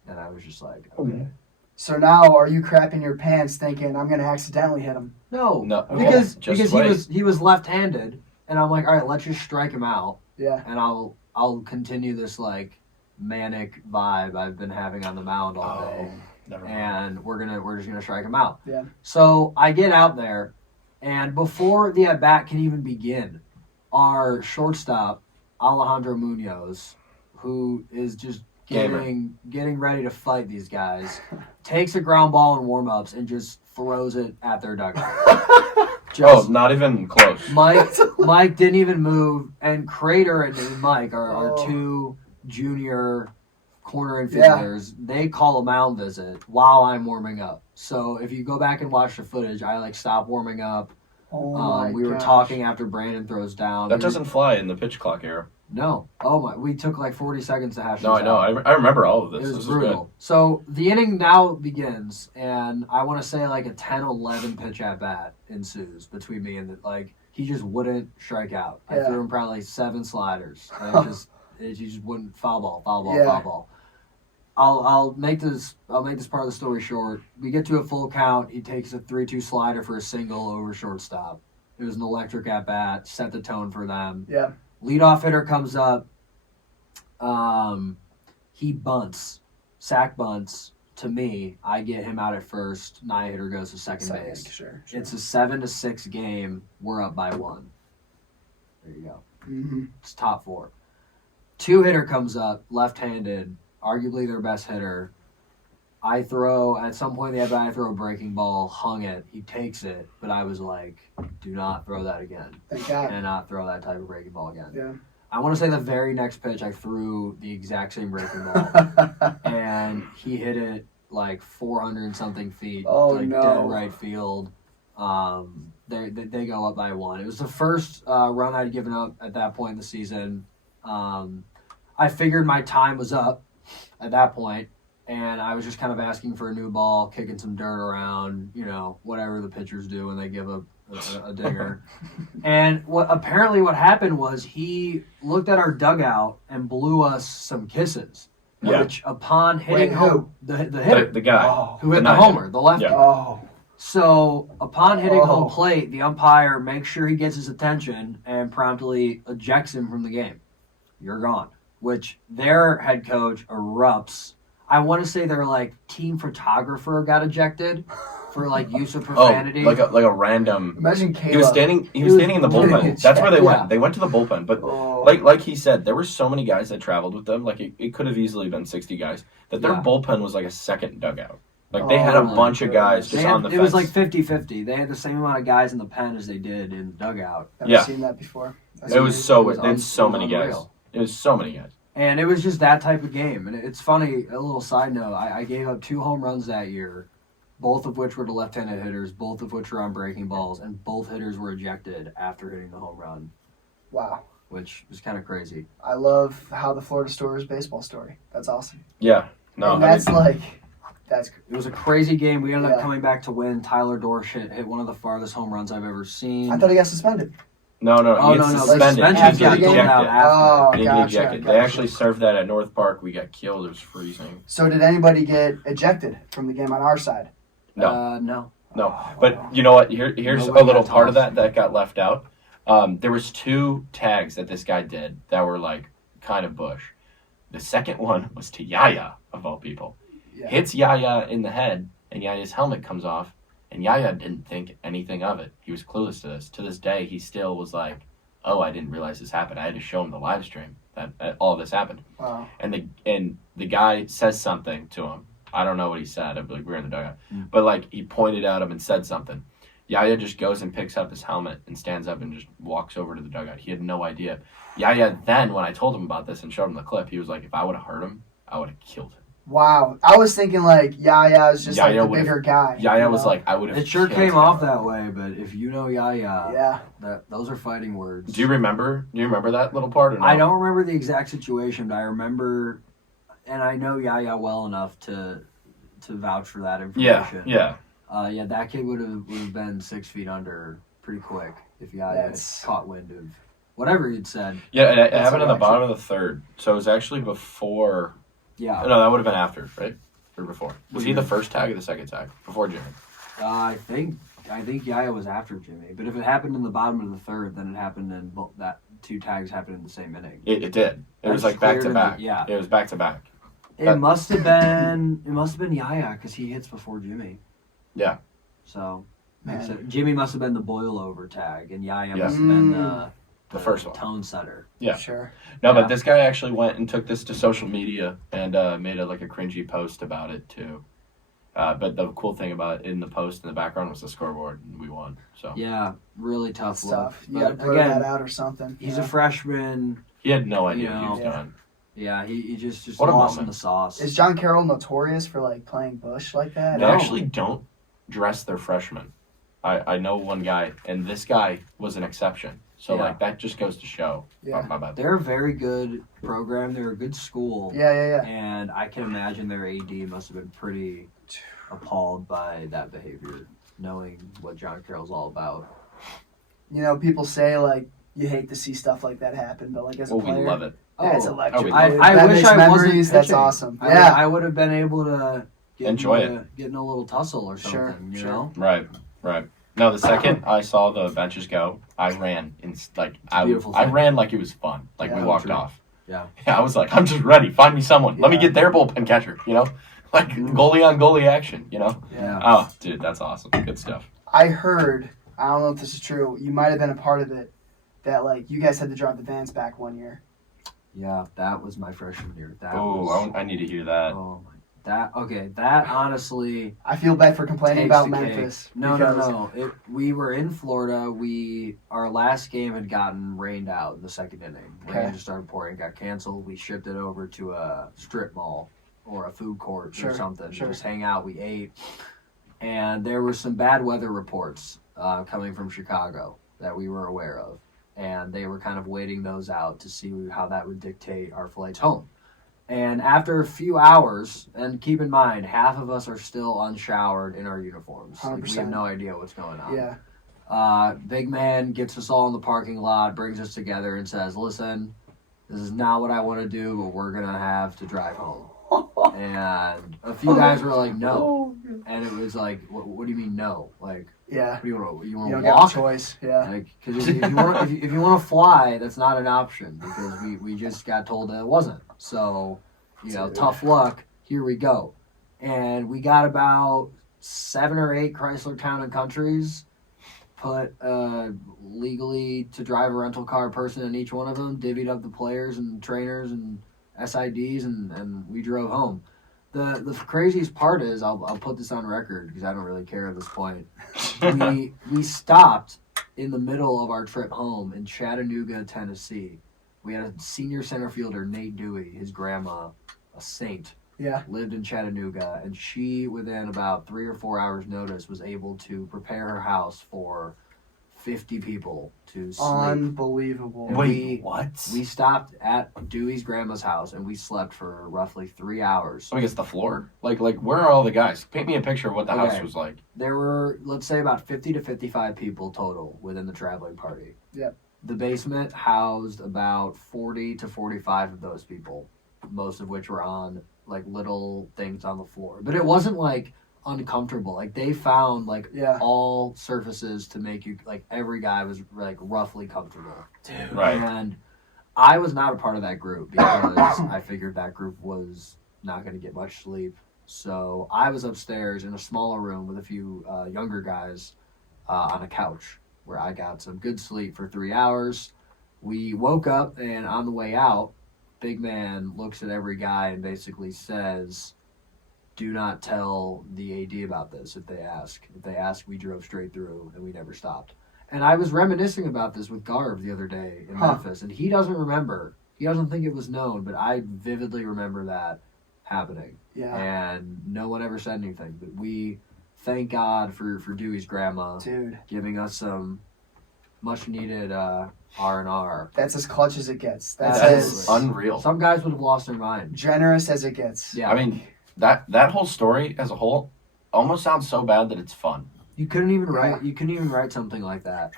And I was just like, okay. So now are you crapping your pants thinking I'm going to accidentally hit him? No, No, because just because wait. he was left-handed, and I'm like, all right, let's just strike him out, Yeah. and I'll continue this like manic vibe I've been having on the mound all day, Never mind. and we're just gonna strike him out. Yeah. So I get out there, and before the at bat can even begin, our shortstop Alejandro Munoz, who is just getting ready to fight these guys, takes a ground ball in warm-ups and just throws it at their dugout. Oh, not even close. Mike didn't even move, and Crater and Mike are Oh. 2 junior corner infielders. They call a mound visit while I'm warming up. So if you go back and watch the footage, I like stop warming up. Oh my We were gosh. talking after Brandon throws down. That doesn't fly in the pitch clock era. No. Oh my! We took like 40 seconds to hash No, this I know. out. I remember all of this. It was This brutal. So the inning now begins, and I want to say like a 10-11 pitch at bat ensues between me and he just wouldn't strike out. I Yeah. threw him probably 7 sliders, and it just wouldn't foul ball. Yeah. I'll make this part of the story short. We get to a full count. He takes a 3-2 slider for a single over shortstop. It was an electric at bat, set the tone for them. Yeah. Leadoff hitter comes up. He bunts, sack bunts to me. I get him out at first. Nine hitter goes to second base. Sure. It's a 7-6 game. We're up by 1. There you go. Mm-hmm. It's top 4. 2 hitter comes up, left-handed, arguably their best hitter. At some point I throw a breaking ball, hung it, he takes it, but I was like, do not throw that again. Thank God. Cannot throw that type of breaking ball again. Yeah. I want to say the very next pitch I threw the exact same breaking ball, and he hit it like 400 and something feet, dead right field. They go up by 1. It was the first run I'd given up at that point in the season. I figured my time was up at that point, and I was just kind of asking for a new ball, kicking some dirt around, whatever the pitchers do when they give a dinger. And what happened was he looked at our dugout and blew us some kisses. Yeah. Which upon hitting home, the hitter, The guy who hit the homer, the lefty. Yeah. Oh. So upon hitting home plate, the umpire makes sure he gets his attention and promptly ejects him from the game. You're gone. Which their head coach erupts. I want to say their team photographer got ejected for use of profanity. like a random. Imagine Caleb. He was standing in the bullpen. That's where they went. Yeah. They went to the bullpen, but like he said, there were so many guys that traveled with them. It could have easily been 60 guys. That their bullpen was like a second dugout. They had a bunch of guys just on the fence. It was like 50-50. They had the same amount of guys in the pen as they did in the dugout. Never seen that before. It was so many guys. It was so many guys. And it was just that type of game. And it's funny, a little side note, I gave up 2 home runs that year, both of which were to left-handed hitters, both of which were on breaking balls, and both hitters were ejected after hitting the home run. Wow. Which was kind of crazy. I love how the Florida Story is baseball story. That's awesome. Yeah. No, And that's It was a crazy game. We ended up coming back to win. Tyler Dorsch hit one of the farthest home runs I've ever seen. I thought he got suspended. No. He gets suspended. Suspension He after got the game? ejected. Oh, He gotcha, ejected. gotcha. They actually served that at North Park. We got killed. It was freezing. So did anybody get ejected from the game on our side? No. No. But you know what? Here's Nobody a little got part of tossed. that got left out. There was 2 tags that this guy did that were kind of bush. The second one was to Yaya, of all people. Yeah. Hits Yaya in the head, and Yaya's helmet comes off, and Yaya didn't think anything of it. He was clueless to this. To this day, he still was like, oh, I didn't realize this happened. I had to show him the live stream that all this happened. Wow. And the guy says something to him. I don't know what he said. I believe we were in the dugout. But he pointed at him and said something. Yaya just goes and picks up his helmet and stands up and just walks over to the dugout. He had no idea. Yaya then, when I told him about this and showed him the clip, he was like, if I would have hurt him, I would have killed him. Wow. I was thinking Yaya is just the bigger guy. Yaya was like, I would have It sure killed came him. off that way, but if you know Yeah. those are fighting words. Do you remember that little part or no? I don't remember the exact situation, but I remember, and I know Yaya well enough to vouch for that information. Yeah. That kid would have been 6 feet under pretty quick if Yaya had caught wind of whatever you'd said. Yeah, and it happened in the bottom of the third. So it was actually before. Yeah. No, that would have been after, right? Or before. Was he the first tag or the second tag? Before Jimmy. I think Yaya was after Jimmy, but if it happened in the bottom of the third, then it happened in that 2 tags happened in the same inning. It did. It was That's back to clear back. yeah. It was back to back. It must have been Yaya because he hits before Jimmy. Yeah. So Man. Jimmy must have been the boil over tag, and Yaya Yeah. must have been the first one. tone setter. Yeah. Sure. No, Yeah. but this guy actually went and took this to social media and made a cringy post about it too. But the cool thing about it in the post in the background was the scoreboard, and we won. So Yeah, really tough Stuff. You look. got to But blur again, that out or something. he's a freshman. he had no idea what he was Yeah. doing. Yeah, he just What a lost in moment. the sauce. Is John Carroll notorious for playing bush like that? They No. actually don't dress their freshmen. I know one guy, and this guy was an exception. So Yeah. that just goes to show. Yeah. My bad. They're a very good program. They're a good school. Yeah. And I can imagine their AD must have been pretty appalled by that behavior, knowing what John Carroll's all about. People say you hate to see stuff like that happen, but as a Well, we player, love it. that's Oh, electric. we I dude. wish That makes I wasn't memories. That's pitching. awesome. I Yeah. would have been able to Enjoy get in a little tussle or Sure, something, you sure. know? Right. No, the second I saw the benches go, I ran I beautiful I thing. ran like it was fun. We Yeah. walked True. off. Yeah. I was like, I'm just ready. Find me someone. Let me Yeah. get their bullpen catcher. Goalie on goalie action. Yeah. Oh, dude, that's awesome. Good stuff. I heard, I don't know if this is true, you might have been a part of it, that you guys had to drive the vans back one year. Yeah, that was my freshman year. That Oh, was, I need to hear that. oh my That honestly I feel bad for complaining takes about the Memphis. cake. No. because- We were in Florida. Our last game had gotten rained out in the second inning. Okay. Rain just started pouring, got canceled. We shipped it over to a strip mall or a food court Sure, or something. sure. Just hang out. We ate, and there were some bad weather reports coming from Chicago that we were aware of, and they were kind of waiting those out to see how that would dictate our flights home. And after a few hours, and keep in mind, half of us are still unshowered in our uniforms. Like, we 100%. have no idea what's going on. Yeah. Big man gets us all in the parking lot, brings us together, and says, "Listen, this is not what I want to do, but we're going to have to drive home." And a few guys were like, "No." And it was like, what do you mean no? Like, Yeah. what do you want You to don't get a walk? choice. Yeah. Like, because if you want to fly, that's not an option because we just got told that it wasn't. So, Dude. tough luck. Here we go, and we got about 7 or 8 Chrysler Town and Countries. Put legally to drive a rental car person in each one of them. Divvied up the players and trainers and SIDs, and we drove home. The craziest part is I'll put this on record because I don't really care at this point. We stopped in the middle of our trip home in Chattanooga, Tennessee. We had a senior center fielder, Nate Dewey, his grandma, a saint, Yeah. lived in Chattanooga, and she, within about 3 or 4 hours' notice, was able to prepare her house for 50 people to sleep. Unbelievable. And Wait, what? We stopped at Dewey's grandma's house, and we slept for roughly 3 hours. I guess the floor. Like, where are all the guys? Paint me a picture of what the house Okay. was like. There were, let's say, about 50 to 55 people total within the traveling party. Yep. The basement housed about 40 to 45 of those people, most of which were on, like, little things on the floor. But it wasn't, like, uncomfortable. Like, they found, like, Yeah. all surfaces to make you, like, every guy was, like, roughly comfortable. Dude. Right. And I was not a part of that group because I figured that group was not going to get much sleep. So I was upstairs in a smaller room with a few younger guys on a couch where I got some good sleep for 3 hours. We woke up, and on the way out, big man looks at every guy and basically says, "Do not tell the AD about this if they ask. If they ask, we drove straight through and we never stopped." And I was reminiscing about this with Garv the other day in Memphis, and he doesn't remember. He doesn't think it was known, but I vividly remember that happening. Yeah. And no one ever said anything. But we thank God for Dewey's grandma Dude. giving us some much needed R&R. That's as clutch as it gets. That's That as is unreal. Some guys would have lost their mind. generous as it gets. Yeah, I mean, that whole story as a whole almost sounds so bad that it's fun. you couldn't even Yeah. write something like that.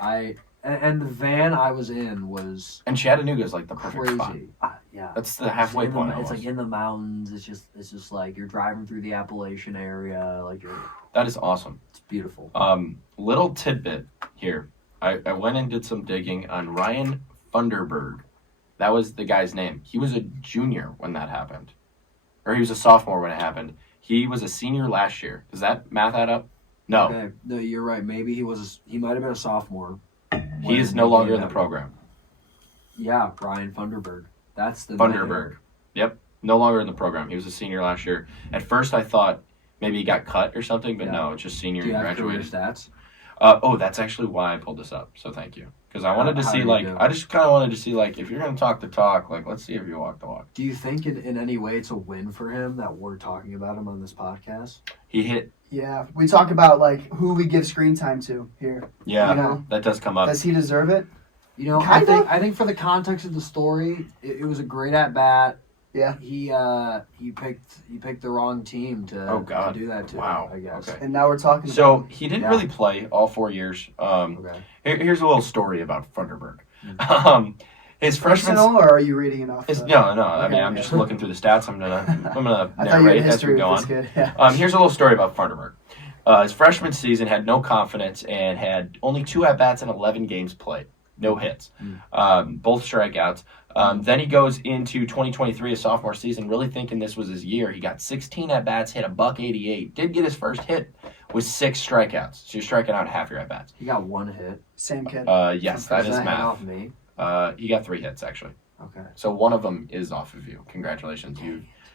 And the van I was in was And Chattanooga is like the perfect spot. crazy. Yeah. That's the halfway It's point. It's like almost. in the mountains. It's just like you're driving through the Appalachian area. Like That is awesome. it's beautiful. Little tidbit here. I went and did some digging on Ryan Funderburg. That was the guy's name. He was a junior when that happened. Or he was a sophomore when it happened. He was a senior last year. Does that math add up? No. Okay. No, you're right. Maybe he might have been a sophomore. He is no longer in the program. Yeah, Ryan Funderburg. That's the Funderburg. Yep. No longer in the program. He was a senior last year. At first I thought maybe he got cut or something, but Yeah. no, it's just senior Do you and have career graduated. stats? That's actually why I pulled this up. So thank you. Because I wanted to How see, did you do? I just kind of wanted to see, if you're going to talk the talk, let's see if you walk the walk. Do you think in any way it's a win for him that we're talking about him on this podcast? He hit, Yeah. We talk about who we give screen time to here. yeah, You know? that does come up. Does he deserve it? You know, Kinda. I think for the context of the story, it was a great at bat. Yeah. He picked the wrong team Oh, God. to do that to. Wow. I guess. Okay. And now we're talking So about he didn't Yeah. really play all 4 years. Okay. Here's a little story about Funderburg. His freshman. personal, or are you reading enough? No. I mean, Okay, I'm yeah. just looking through the stats. I'm gonna I thought you narrate had as we history go with on. this kid. Yeah. Here's a little story about Funderburg. His freshman season had no confidence and had only 2 at-bats in 11 games played. No hits. Both strikeouts. Then he goes into 2023, a sophomore season, really thinking this was his year. He got 16 at-bats, hit a $188. Did get his first hit with 6 strikeouts. So you're striking out half your at-bats. He got 1 hit. Same kid. Yes, that Does is hit math. off me? He got 3 hits, actually. Okay. So one of them is off of you. Congratulations.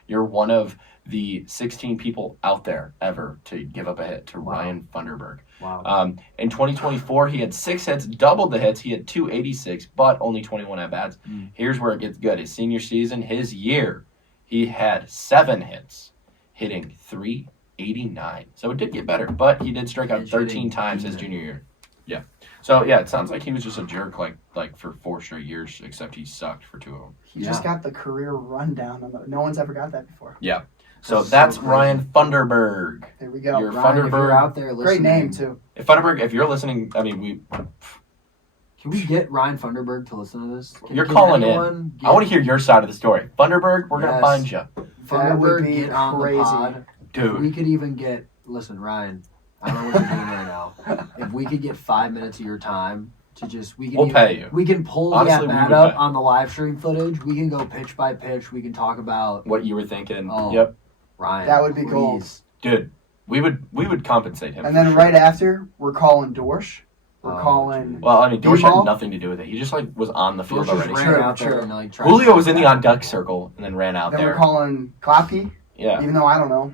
You're one of the 16 people out there ever to give up a hit to Wow. Ryan Funderburg. Wow. In 2024, he had 6 hits, doubled the hits. He had 286, but only 21 at-bats. Here's where it gets good. His senior season, his year, he had 7 hits, hitting 389. So it did get better, but he did strike out 13 times his junior year. Yeah. So, yeah, it sounds like he was just a jerk like for 4 straight years, except he sucked for 2 of them. He just got the career rundown. No one's ever got that before. Yeah. So That's that's so Ryan Funderburg. There we go. You're Ryan, if Funderburg. you're out there listening, Great name, too. If Funderburg, if you're listening, I mean, Can we get Ryan Funderburg to listen to this? You're calling in. anyone I want to hear your side of the story. Funderburg, we're going to Yes. find you. That would Funderburg be get on crazy. the pod. If Dude. we could even get, listen, Ryan, I don't know what you're doing right now. If we could get 5 minutes of your time to just, we can We'll even- pay you. We can pull Honestly, the we at-bat would up pay. on the live stream footage. We can go pitch by pitch. We can talk about What you were thinking. Oh. Yep. Ryan. That would be cool. please. Dude, we would compensate him. And for then sure. right after, we're calling Dorsch. We're Oh, calling... geez. Well, I mean, Dorsch had D-ball? nothing to do with it. He just was on the field George just already. ran Sure, out there sure. and tried Julio to- was in the on deck circle and then ran out Then there. we're calling Kloppy, Yeah. even though I don't know.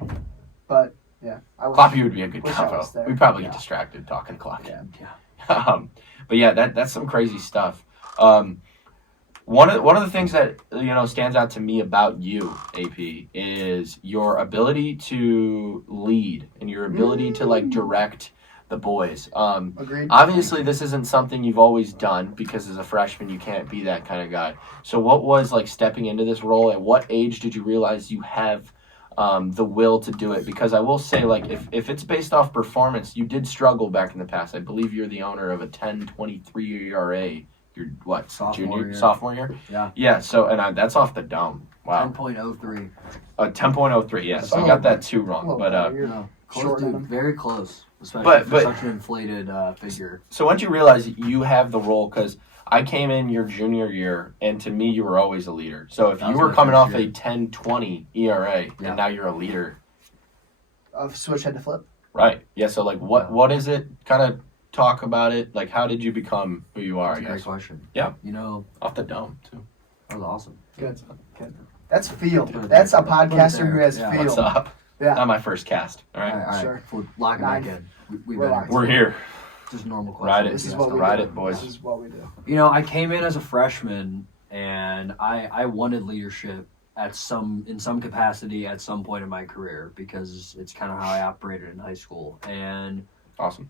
But, yeah. Kloppy would be a good wish I combo. was there. We'd probably Yeah. get distracted talking Kloppy. Yeah. But yeah, that's some crazy stuff. One of the things that stands out to me about you, AP, is your ability to lead and your ability to direct the boys. Agreed. Obviously, this isn't something you've always done because as a freshman, you can't be that kind of guy. So, what was stepping into this role? At what age did you realize you have the will to do it? Because I will say, if it's based off performance, you did struggle back in the past. I believe you're the owner of a 10.23 ERA. You're what? Sophomore year? Yeah. Yeah. So, and that's off the dome. Wow. 10.03. 10.03. Yeah. So I Oh, got that too A wrong. little But better. You're No, close, shorting dude. them. Very close. Especially But- for but- such an inflated figure. so once you realize you have the role, because I came in your junior year, and to me, you were always a leader. So if That you was were my coming first off a year. 10.20 ERA, Yeah. and now you're a leader, Of switch head to flip. right? Yeah. So what is it? Kind of talk about it. How did you become who you are? That's a I great guess question. Yeah. Off off the dome too. that was awesome. Good. That's field. Put it That's there. a Put it podcaster there. who has Yeah. field. What's up? Yeah. Not my first cast. All right. All right. Sure. We're locking back Nine. in. We We're better. locked. We're here. Just normal Ride questions. it. This is Yeah, what stuff we like Ride do. it, boys. This is what we do. I came in as a freshman and I wanted leadership in some capacity at some point in my career because it's kind of how I operated in high school. And Awesome.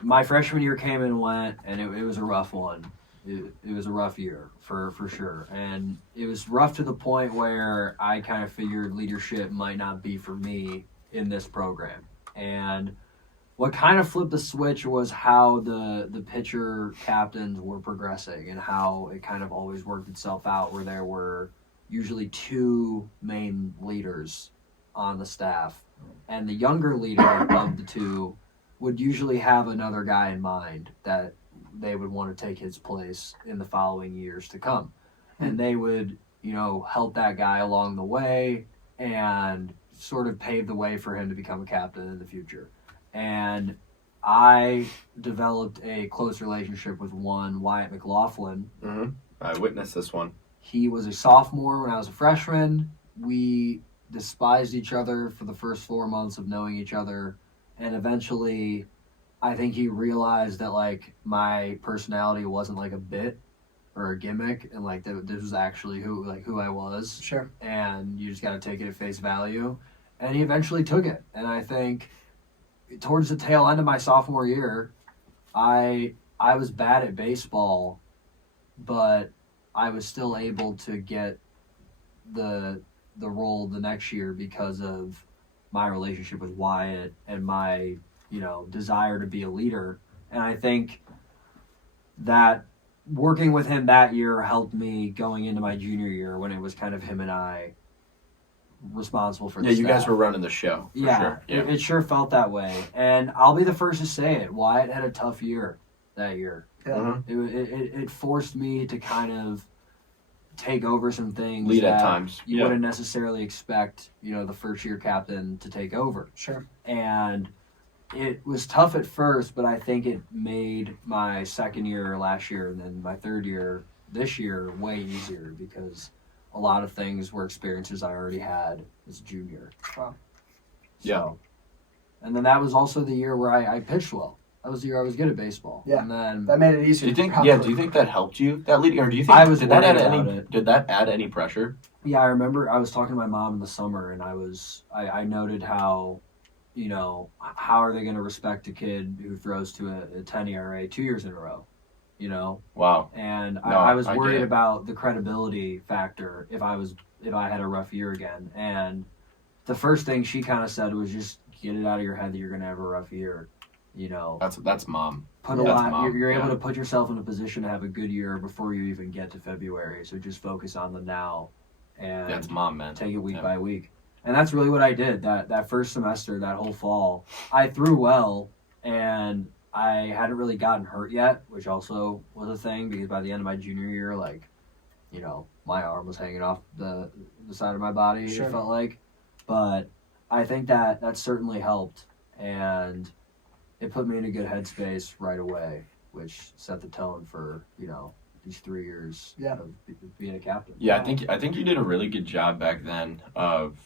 my freshman year came and went, and it was a rough one. It was a rough year for sure. And it was rough to the point where I kind of figured leadership might not be for me in this program. And what kind of flipped the switch was how the pitcher captains were progressing and how it kind of always worked itself out where there were usually 2 main leaders on the staff. And the younger leader of the 2 would usually have another guy in mind that they would want to take his place in the following years to come. And they would, help that guy along the way and sort of pave the way for him to become a captain in the future. And I developed a close relationship with one, Wyatt McLaughlin. Mm-hmm. I witnessed this one. He was a sophomore when I was a freshman. We despised each other for the first 4 months of knowing each other. And eventually, I think he realized that, my personality wasn't, a bit or a gimmick. And, that this was actually who I was. Sure. And you just got to take it at face value. And he eventually took it. And I think towards the tail end of my sophomore year, I was bad at baseball, but I was still able to get the role the next year because of my relationship with Wyatt and my desire to be a leader. And I think that working with him that year helped me going into my junior year when it was kind of him and I responsible for the Yeah, you guys staff. were running the show. For Yeah, Sure. Yeah. It sure felt that way. And I'll be the first to say it. Wyatt had a tough year that year. Yeah. Mhm. It forced me to kind of take over some things Lead at that times. you Yeah. wouldn't necessarily expect, the first year captain to take over. Sure. And it was tough at first, but I think it made my second year last year and then my third year this year way easier because a lot of things were experiences I already had as a junior. Wow. So, and then that was also the year where I pitched well. That was the year I was good at baseball. Yeah. And then That made it Do easier. you think? probably. Yeah. Do you think that helped you? That leading, or do you think I was did that add worried about any? it. Did that add any pressure? Yeah, I remember I was talking to my mom in the summer, and I noted how, how are they going to respect a kid who throws to a 10 ERA 2 years in a row, Wow. And No, I was I worried get it. about the credibility factor if I had a rough year again. And the first thing she kind of said was just get it out of your head that you're going to have a rough year, That's mom. Put Yeah, a that's lot. mom, You're able yeah. to put yourself in a position to have a good year before you even get to February. So just focus on the now, and That's mom, man. take it week Yeah. by week. And that's really what I did. That first semester, that whole fall, I threw well, and I hadn't really gotten hurt yet, which also was a thing because by the end of my junior year, my arm was hanging off the side of my body. Sure. It felt like, but I think that certainly helped, and it put me in a good headspace right away, which set the tone for these 3 years Yeah. of being a captain. Yeah, I think you did a really good job back then of,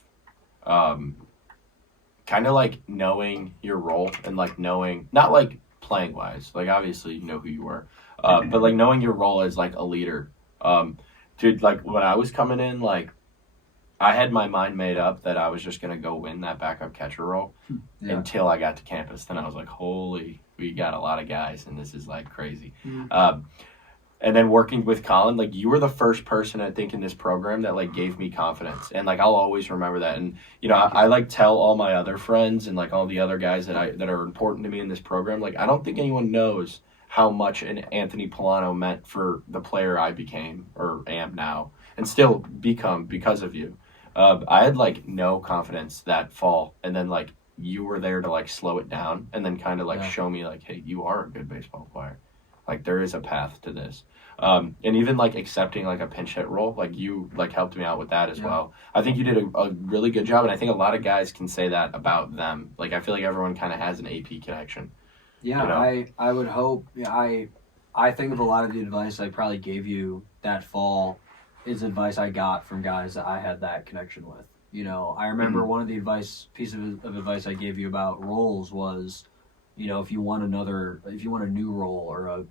kind of like knowing your role and like knowing not like playing wise, like obviously you know who you were, but like knowing your role as like a leader. Dude, like when I was coming in, like I had my mind made up that I was just gonna go win that backup catcher role Yeah. until I got to campus. Then I was like, holy, we got a lot of guys, and this is like crazy. Mhm. And then working with Colin, like you were the first person I think in this program that like gave me confidence, and like I'll always remember that. And I like tell all my other friends and like all the other guys that are important to me in this program. Like I don't think anyone knows how much an Anthony Pullano meant for the player I became or am now, and still become because of you. I had like no confidence that fall, and then like you were there to like slow it down, and then kind of like Yeah. show me like, hey, you are a good baseball player. Like there is a path to this. And even like accepting like a pinch hit role, like you like helped me out with that as Yeah. well. I think you did a really good job, and I think a lot of guys can say that about them. Like I feel like everyone kind of has an AP connection. Yeah, I would hope. Yeah, I think of a lot of the advice I probably gave you that fall is advice I got from guys that I had that connection with. I remember one of the piece of advice I gave you about roles was, if you want a new role or a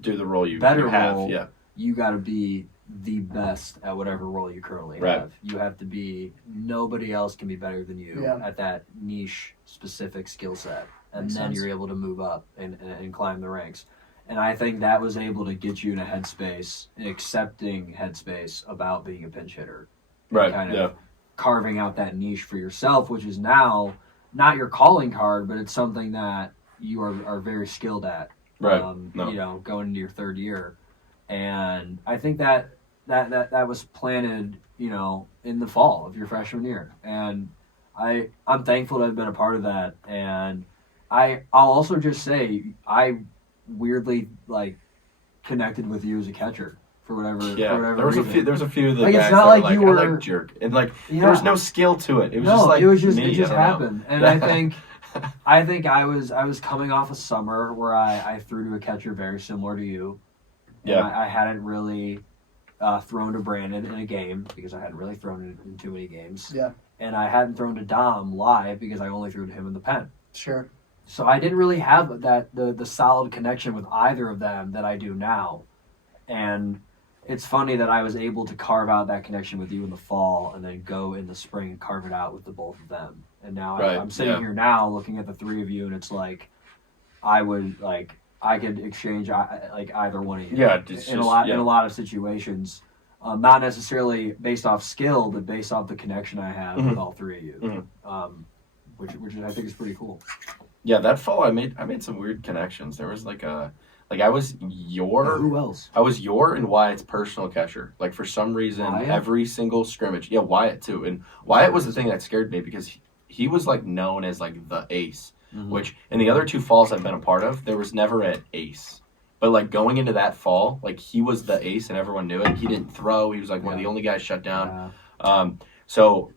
Do the role you better have. role, Yeah. you got to be the best at whatever role you currently Right. have. You have to be. Nobody else can be better than you Yeah. at that niche specific skill set, and Makes then sense. you're able to move up and climb the ranks. And I think that was able to get you in a headspace, an accepting headspace about being a pinch hitter, and Right. kind Yeah. of carving out that niche for yourself, which is now not your calling card, but it's something that you are very skilled at. Right. Going into your third year. And I think that was planted, in the fall of your freshman year. And I'm thankful to have been a part of that. And I'll also just say I weirdly connected with you as a catcher for whatever Yeah. for whatever There was reason. a few of the Like, it's guys not that like were like, you I were- like jerk, and like Yeah. there was no skill to it. It was No, just like it was just me, it just I don't know. happened. And I think I was coming off a summer where I threw to a catcher very similar to you. And Yeah. I hadn't really thrown to Brandon in a game because I hadn't really thrown it in too many games. Yeah. And I hadn't thrown to Dom live because I only threw to him in the pen. Sure. So I didn't really have the solid connection with either of them that I do now. And it's funny that I was able to carve out that connection with you in the fall and then go in the spring and carve it out with the both of them. And now Right, I'm sitting yeah. here now looking at the three of you, and it's like I could exchange either one of you. Yeah, it's in just- a lot of situations, not necessarily based off skill, but based off the connection I have with all three of you, which I think is pretty cool. Yeah, that fall I made some weird connections. There was I was Who else? I was your and Wyatt's personal catcher. Like for some reason, Wyatt? every single scrimmage. Yeah, Wyatt too. And Wyatt was the thing that scared me because he was like known as like the ace, which in the other two falls I've been a part of, there was never an ace. But like going into that fall, like he was the ace and everyone knew it. He didn't throw. He was like one of the only guys shut down. So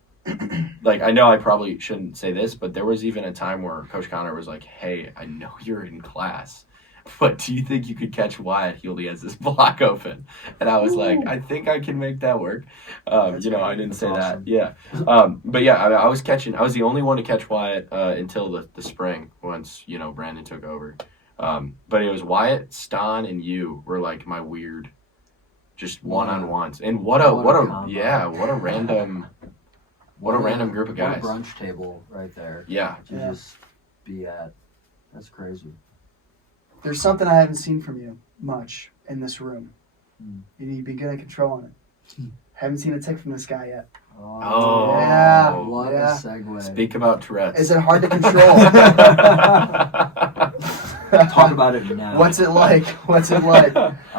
like I know I probably shouldn't say this, but there was even a time where Coach Connor was like, "Hey, I know you're in class." but do you think you could catch Wyatt? He only has this block open. And I was like, I think I can make that work. I didn't say awesome. that. Yeah. But yeah, I was the only one to catch Wyatt until the spring once, Brandon took over. But it was Wyatt, Stan, and you were like my weird, just one-on-ones. And what a random group of guys. What a brunch table right there. Yeah. To just be at. That's crazy. There's something I haven't seen from you much in this room. You need to be good at controlling it. Haven't seen a tick from this guy yet. Oh. Yeah. What a segue. Speak about Tourette's. Is it hard to control? Talk about it now. What's it like? All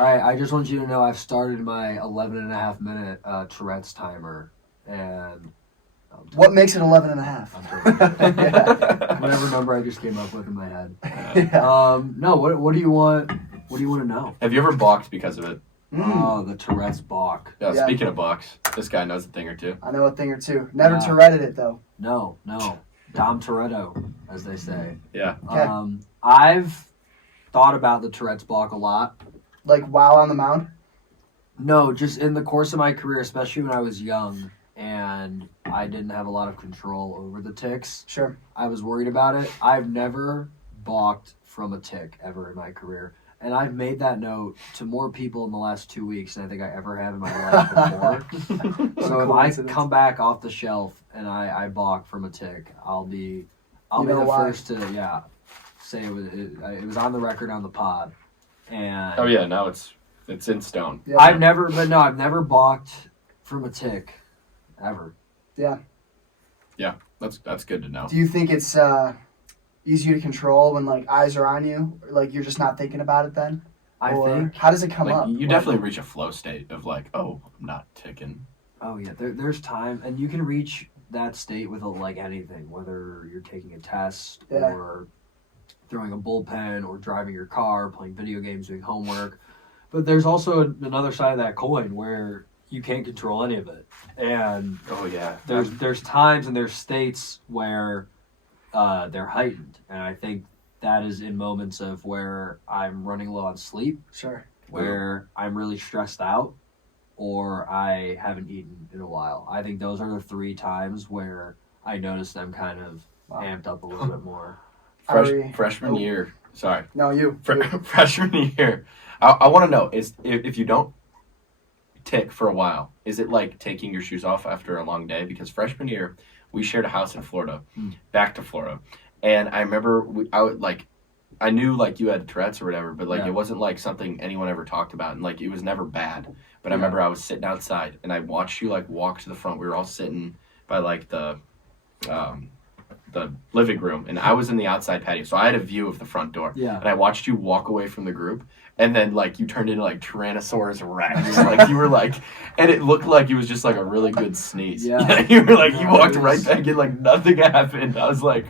right, I just want you to know I've started my 11.5-minute Tourette's timer. And what makes it 11 and a half? Whatever number I just came up with in my head. Yeah. No, what do you want? What do you want to know? Have you ever balked because of it? Oh, the Tourette's balk. Yeah, Yeah. Speaking of balks, this guy knows a thing or two. I know a thing or two. Never Yeah. Touretted it though. No. Dom Toretto, as they say. Yeah. Okay. I've thought about the Tourette's balk a lot. Like while on the mound? No, just in the course of my career, especially when I was young and I didn't have a lot of control over the ticks. Sure. I was worried about it. I've never balked from a tick ever in my career. And I've made that note to more people in the last 2 weeks than I think I ever have in my life before. So if I come back off the shelf and I balk from a tick, I'll be the first to say it was on the record on the pod. And Oh yeah, now it's in stone. Yeah. I've never balked from a tick ever. Yeah. Yeah, that's good to know. Do you think it's easier to control when like eyes are on you? Or, like you're just not thinking about it then? I Or think. how does it come up? You definitely reach a flow state of like, oh, I'm not ticking. Oh yeah, there's time, and you can reach that state with like anything, whether you're taking a test or throwing a bullpen or driving your car, playing video games, doing homework. But there's also another side of that coin where you can't control any of it, and Oh yeah. there's times and there's states where they're heightened, and I think that is in moments of where I'm running low on sleep, Sure. where I'm really stressed out, or I haven't eaten in a while. I think those are the 3 times where I notice them kind of amped up a little bit more. Freshman year. Sorry. No, you. Freshman year. I want to know is if you don't tick for a while, is it like taking your shoes off after a long day? Because freshman year, we shared a house in Florida, back to Florida, and I remember I knew like you had Tourette's or whatever, but like it wasn't like something anyone ever talked about, and like it was never bad. But I remember I was sitting outside and I watched you like walk to the front. We were all sitting by like the living room, and I was in the outside patio, so I had a view of the front door. Yeah. And I watched you walk away from the group, and then like you turned into like Tyrannosaurus Rex, like you were like, and it looked like it was just like a really good sneeze. Yeah. You were like you walked right back in like nothing happened. I was like,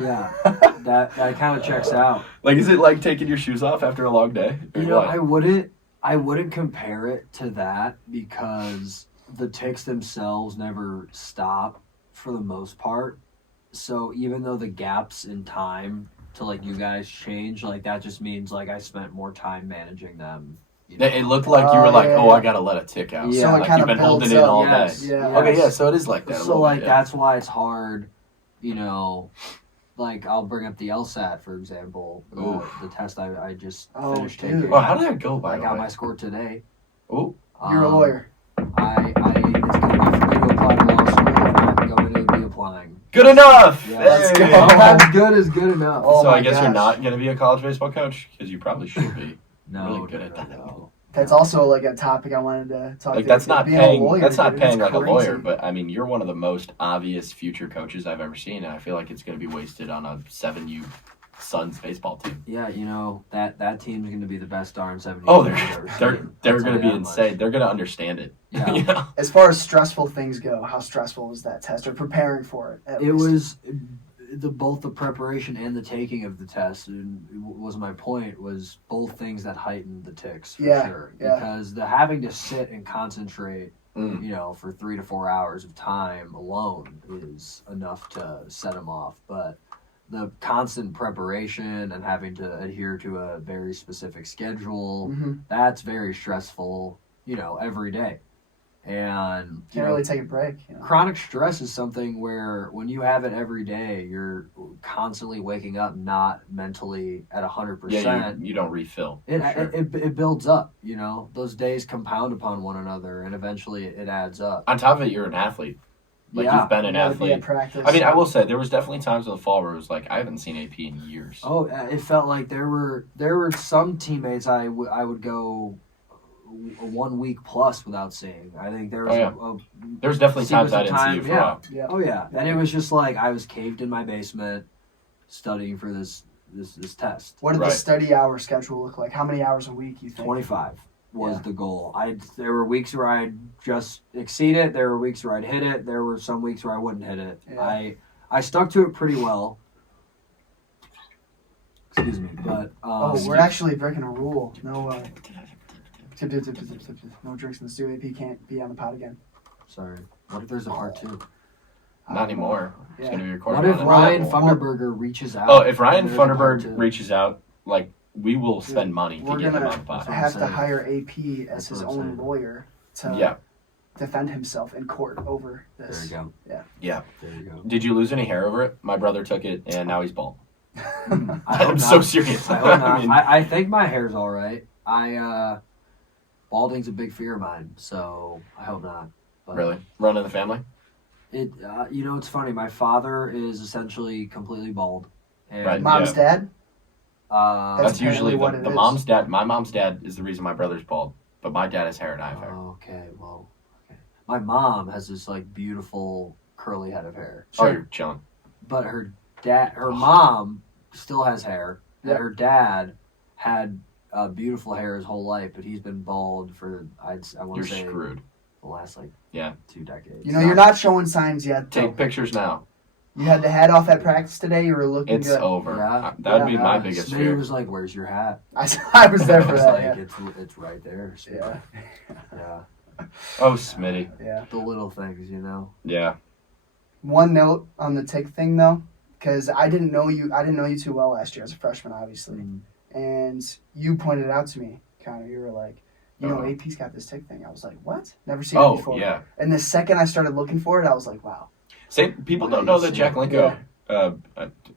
Yeah, that kind of checks out. like is it like taking your shoes off after a long day? Or You know, what? I wouldn't compare it to that because the ticks themselves never stop for the most part. So even though the gaps in time to like you guys change, like that just means like I spent more time managing them. You know? It looked like you were like, yeah, I gotta let it tick out. Yeah. So it like kinda you've been holding builds it up. all Yes. day. Yeah. Okay, yeah, so it is like that. a So little like bit, yeah. that's why it's hard, you know. Like I'll bring up the LSAT for example, the test I just finished dude. taking. Oh, how did that go? By I the got way? my score today. Oh, You're a lawyer. It's gonna be for me to apply to law school. I'm going to be applying. good enough. Yeah. Let's go. Sometimes good is good enough. Oh, So my I guess you're gosh. not gonna be a college baseball coach because you probably should be. No, really good at that. no. That's also like a topic I wanted to talk Like to. that's not Being a paying. lawyer, That's not dude, paying it's like a crazy. lawyer. But I mean, you're one of the most obvious future coaches I've ever seen, and I feel like it's gonna be wasted on a 7U Suns baseball team. Yeah, you know that team's going to be the best darn 70. Oh, I've ever they're seen. they're I'll gonna tell be you that insane. much. They're gonna understand it. Yeah. You know? As far as stressful things go, how stressful was that test or preparing for it? At It least? was both the preparation and the taking of the test. And was my point was both things that heightened the ticks for sure. Yeah. Because the having to sit and concentrate, Mm. you know, for 3 to 4 hours of time alone is enough to set them off. But the constant preparation and having to adhere to a very specific schedule, that's very stressful, every day. And can't really take a break. Chronic stress is something where when you have it every day, you're constantly waking up not mentally at 100%. Yeah, you don't refill. It builds up, those days compound upon one another, and eventually it adds up. On top of it, you're an athlete. You've been an athlete. Practice. I mean, I will say there was definitely times in the fall where it was like I haven't seen AP in years. Oh, it felt like there were some teammates I would go 1 week plus without seeing. I think there was there was definitely times I didn't see you for a while. Yeah. Oh yeah, and it was just like I was caved in my basement studying for this test. What did the study hour schedule look like? How many hours a week you think? 25 was the goal. There were weeks where I'd just exceed it. There were weeks where I'd hit it. There were some weeks where I wouldn't hit it. Yeah. I stuck to it pretty well. Excuse me, but we're actually breaking a rule. No no drinks in the stew. AP can't be on the pod again. Sorry. What if there's a part 2? Not anymore. It's going to be recorded. What if Ryan Funderburg reaches out? Oh, if Ryan Funderburg reaches out, we will spend money to get him on the pod. We're going to have to hire AP as his own lawyer to defend himself in court over this. There you go. Yeah. There you go. Did you lose any hair over it? My brother took it, and now he's bald. I'm so serious. I hope not. I think my hair's all right. Balding's a big fear of mine, so I hope not. But really? Run in the family? It's funny. My father is essentially completely bald. And mom's dad? That's usually the mom's dad. My mom's dad is the reason my brother's bald, but my dad has hair and I have hair. Okay. My mom has this beautiful curly head of hair. Oh, you're chilling. But her mom still has hair, and her dad had beautiful hair his whole life, but he's been bald for I want to say screwed. The last 2 decades. You're not showing signs yet. Take pictures now. You had the hat off at practice today. You were looking It's good. over. Yeah. That would be my biggest Smitty fear. was like, "Where's your hat?" I was there for that. It's right there. Yeah. Oh, Smitty. Yeah. The little things, Yeah. One note on the tick thing though, because I didn't know you too well last year as a freshman, obviously. And you pointed it out to me, kind of. You were like, AP's got this tick thing. I was like, what? Never seen it before. Yeah. And the second I started looking for it, I was like, wow. People don't know that Jack Linko,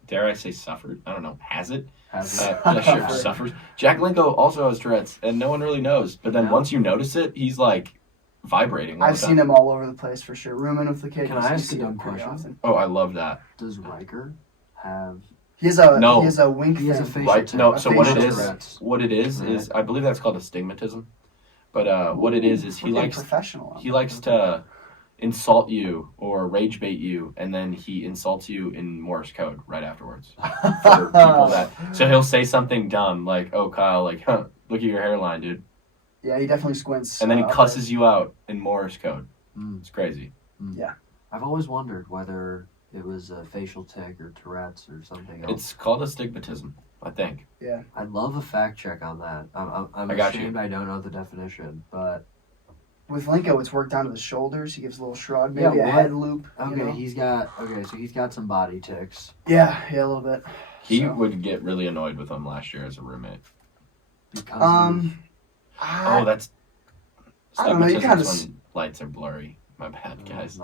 dare I say suffered? I don't know. Has it? Sure, suffers. Jack Linko also has Tourette's, and no one really knows. But then once you notice it, he's vibrating. I've seen him all over the place for sure. Rooming with the kids. Can I ask a dumb question? Often. Oh, I love that. Does Riker have... He has a wink thing. He has a facial tick. No, so what it is I believe that's called astigmatism. But what it is he likes to insult you or rage bait you, and then he insults you in Morse code right afterwards. For people so he'll say something dumb like, "Oh, Kyle, look at your hairline, dude." Yeah, he definitely squints. And then he cusses you out in Morse code. It's crazy. Yeah. I've always wondered whether it was a facial tick or Tourette's or something else. It's called astigmatism, I think. Yeah. I'd love a fact check on that. I'm ashamed I don't know the definition, but... With Linko, it's worked down to the shoulders. He gives a little shrug, maybe a head loop. Okay, so he's got some body ticks. Yeah, a little bit. He would get really annoyed with him last year as a roommate. Because that's... I don't know, you kind of... when lights are blurry. My bad, guys.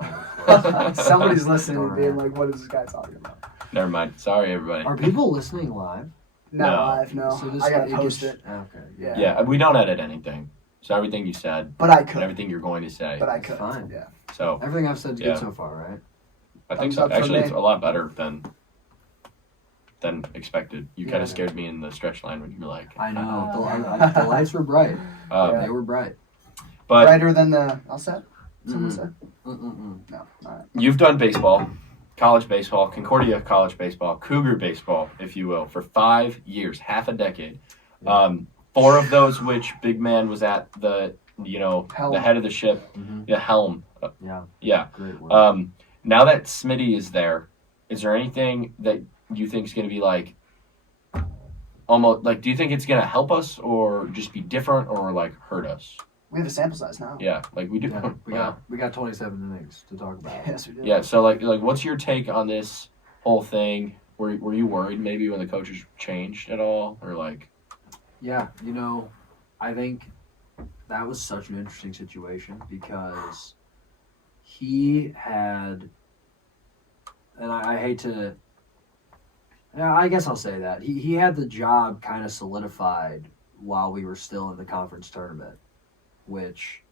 Somebody's listening and being like, what is this guy talking about? Never mind. Sorry, everybody. Are people listening live? Not live, no. So I gotta post it. Okay. Yeah, we don't edit anything. So everything you said. But I could. And everything you're going to say. But I could. Fine. Yeah. So everything I've said is good so far, right? I think so. Actually, it's a lot better than expected. You kind of scared me in the stretch line when you were like... I know. The lights were bright. They were bright. But brighter than the LSAT? Someone said? No. All right. You've done baseball, college baseball, Concordia college baseball, Cougar baseball, if you will, for 5 years, half a decade. 4 of those which Big Man was at the the head of the ship, the helm. Yeah. Great work. Now that Smitty is there, is there anything that you think is going to be almost do you think it's going to help us or just be different or hurt us? We have a sample size now. Yeah, we do. Yeah, we got 27 innings to talk about. Yes, we do. Yeah, so what's your take on this whole thing? were you worried maybe when the coaches changed at all, or like? Yeah, I think that was such an interesting situation because he had, and I hate to, I guess I'll say that he had the job kind of solidified while we were still in the conference tournament, which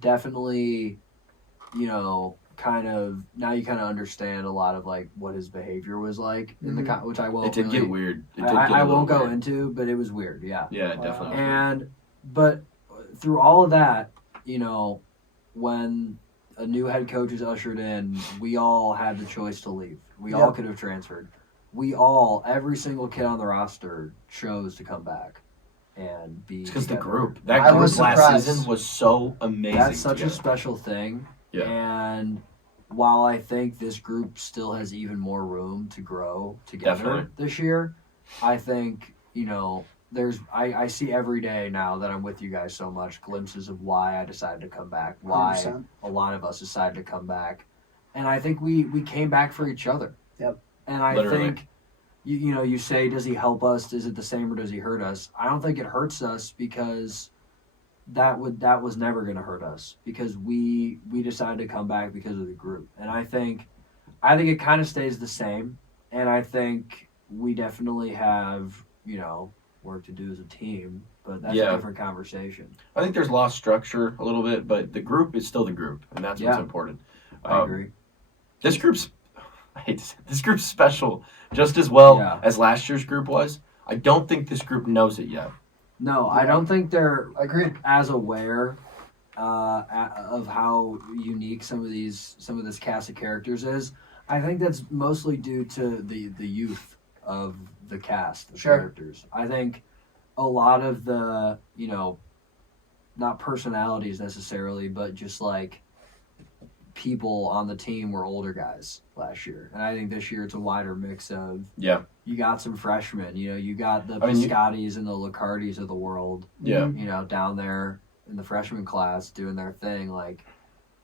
definitely, kind of now you kind of understand a lot of like what his behavior was like in the which I won't. It did get weird. It did get I won't go weird. into, but it was weird. Yeah. Yeah, definitely. But through all of that, when a new head coach is ushered in, we all had the choice to leave. We all could have transferred. Every single kid on the roster chose to come back and be. Because the together. group last season was so amazing. That's such together. a special thing. Yeah. And while I think this group still has even more room to grow together this year, I think, I see every day now that I'm with you guys so much glimpses of why I decided to come back, why 100%. a lot of us decided to come back. And I think we came back for each other. Yep. And I think, you say, does he help us? Is it the same or does he hurt us? I don't think it hurts us because that was never going to hurt us because we decided to come back because of the group. And I think it kind of stays the same. And I think we definitely have, work to do as a team, but that's a different conversation. I think there's lost structure a little bit, but the group is still the group, and that's what's important. I agree. This group's special just as well as last year's group was. I don't think this group knows it yet. No, I don't think they're Agreed. as aware of how unique some of this cast of characters is. I think that's mostly due to the youth of the cast of characters. I think a lot of the, not personalities necessarily, but just like people on the team were older guys last year. And I think this year it's a wider mix of you got some freshmen, you got the Piscottis and the Licardis of the world, down there in the freshman class doing their thing. Like,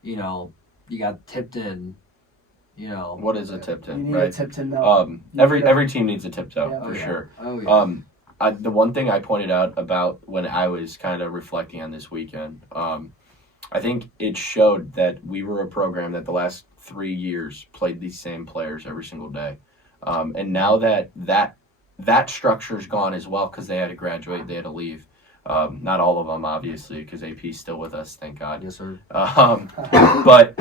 you got Tipton, What is a Tipton? You need a Tipton, though. Every team needs a tiptoe for sure. Oh, yeah. The one thing I pointed out about when I was kind of reflecting on this weekend, I think it showed that we were a program that the last 3 years played these same players every single day. And now that structure's gone as well because they had to graduate, they had to leave. Not all of them, obviously, because AP's still with us, thank God. Yes, sir. But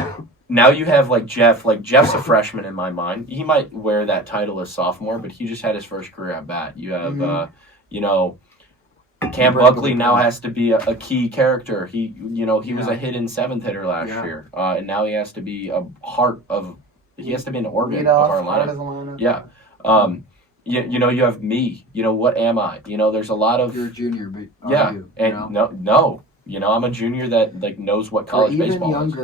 now you have like Jeff. Like Jeff's a freshman in my mind. He might wear that title as sophomore, but he just had his first career at bat. You have, Cam Buckley now has to be a key character. He was a hit in seventh hitter last year, and now he has to be an organ of our lineup. Yeah. You have me. What am I? There's a lot of. You're a junior, but no. I'm a junior that like knows what college baseball is.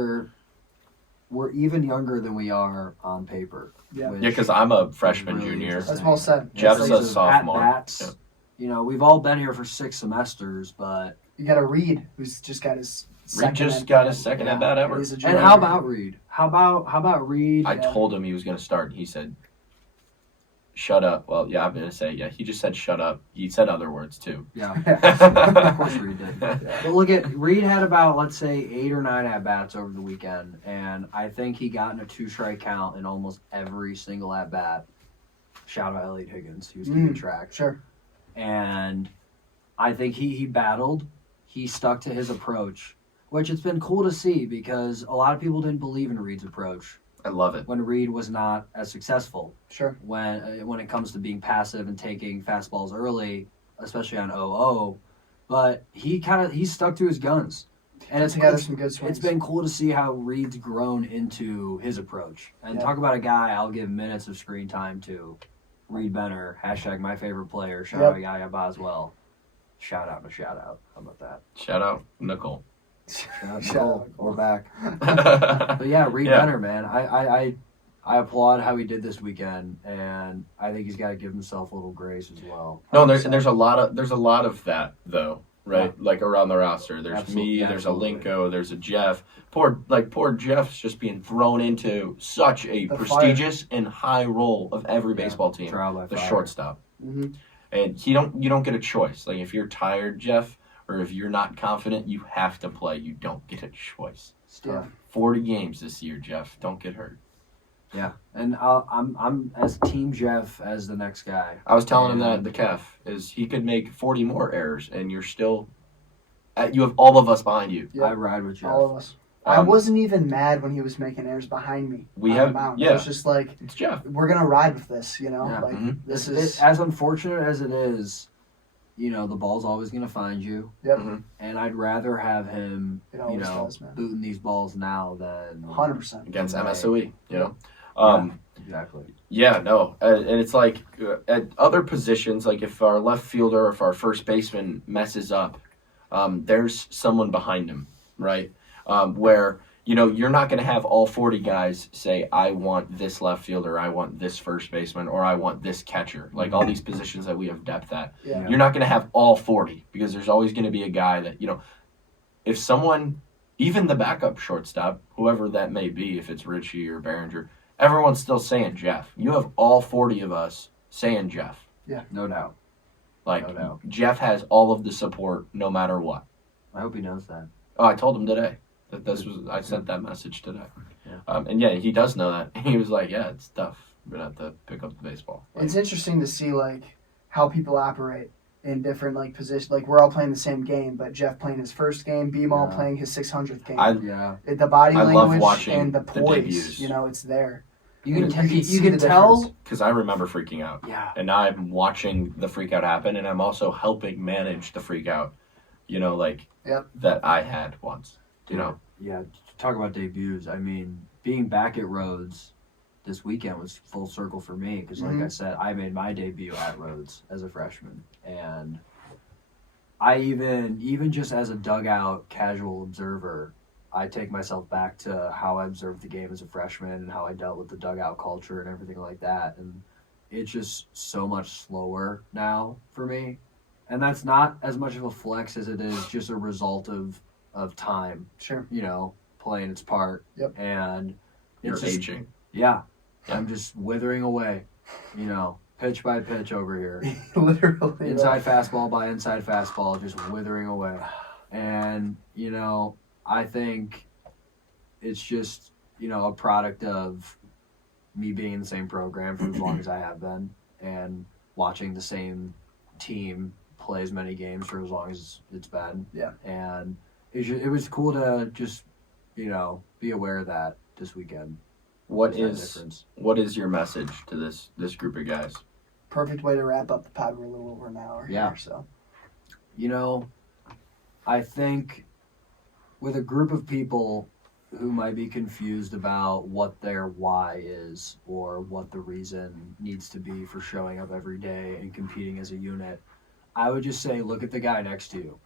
We're even younger than we are on paper. Yeah, because I'm a freshman, junior. That's well said. Jeff's a sophomore. At-bats, we've all been here for 6 semesters, but you got a Reed who's just got his second at bat ever. And how about Reed? How about Reed? I told him he was going to start. He said, "Shut up." Well, yeah, I'm going to say, he just said shut up. He said other words, too. Yeah. Of course Reed did. But look Reed had about, let's say, 8 or 9 at-bats over the weekend, and I think he got in a 2-strike count in almost every single at-bat. Shout out Elliot Higgins. He was keeping track. Sure. And I think he battled. He stuck to his approach, which it's been cool to see because a lot of people didn't believe in Reed's approach. I love it. When Reed was not as successful. Sure. When it comes to being passive and taking fastballs early, especially on 0-0, but he stuck to his guns. And some good swings. It's been cool to see how Reed's grown into his approach. And talk about a guy I'll give minutes of screen time to. Reed Benner, #my favorite player, shout out Yaya Boswell. Shout out. How about that? Shout out Nicole. Shout out. We're back. But yeah, Reed Benner, man. I applaud how he did this weekend, and I think he's got to give himself a little grace as well. No, there's a lot of that though. right? Like around the roster. There's Absolutely. me, there's a Linko, there's a Jeff. Poor Jeff's just being thrown into such a The prestigious and high role of every baseball team. Trial by The fire. shortstop. Mm-hmm. And you don't get a choice. Like if you're tired, Jeff, or if you're not confident, you have to play. You don't get a choice. Yeah. 40 games this year, Jeff. Don't get hurt. Yeah, and I'm as Team Jeff as the next guy. I was telling him that the Kef is he could make 40 more errors, and you're still. You have all of us behind you. Yeah. I ride with Jeff. All of us. I wasn't even mad when he was making errors behind me. We on have- the mound. yeah. It was just like, It's Jeff. we're gonna ride with this, you know. Yeah. Like Mhm. this is As unfortunate as it is, the ball's always gonna find you. Yep. Mhm. And I'd rather have him, It always does, man. booting these balls now than 100%. Against Right. MSOE, you know. Exactly. Yeah, no, and it's like at other positions, like if our left fielder or if our first baseman messes up, there's someone behind him, right? Where you're not going to have all 40 guys say, "I want this left fielder, I want this first baseman, or I want this catcher." Like all these positions that we have depth at, Yeah. you're not going to have all 40 because there's always going to be a guy that if someone, even the backup shortstop, whoever that may be, if it's Richie or Behringer. Everyone's still saying Jeff. You have all 40 of us saying Jeff. No doubt. Like, No doubt. Jeff has all of the support no matter what. I hope he knows that. Oh, I told him today that I sent that message today. Yeah. And yeah, he does know that. He was like, yeah, it's tough. We're going to have to pick up the baseball. Like, It's interesting to see like how people operate in different like positions. Like we're all playing the same game, but Jeff playing his first game, B-Ball Yeah. playing his 600th game. Yeah. The body I love language watching and the the poise, debuts. it's there. You You can can see you can the tell. difference. because I remember freaking out. Yeah. And now I'm watching the freak out happen, and I'm also helping manage the freak out, Yep. that I had once, Yeah. Talk about debuts. I mean, being back at Rhodes this weekend was full circle for me because, like I said, I made my debut at Rhodes as a freshman, and I even just as a dugout casual observer, I take myself back to how I observed the game as a freshman and how I dealt with the dugout culture and everything like that, and it's just so much slower now for me, and that's not as much of a flex as it is just a result of time, Sure. playing its part. Yep. And You're it's just, aging. yeah, Yeah. I'm just withering away, pitch by pitch over here. Literally. Inside fastball by inside fastball, just withering away. And, I think it's just, a product of me being in the same program for as long as I have been and watching the same team play as many games for as long as it's been. Yeah. And it was cool to just, be aware of that this weekend. What There's that is difference. your message to this group of guys? Perfect way to wrap up the pod. We're a little over an hour Yeah. here, so. I think with a group of people who might be confused about what their why is or what the reason needs to be for showing up every day and competing as a unit, I would just say look at the guy next to you.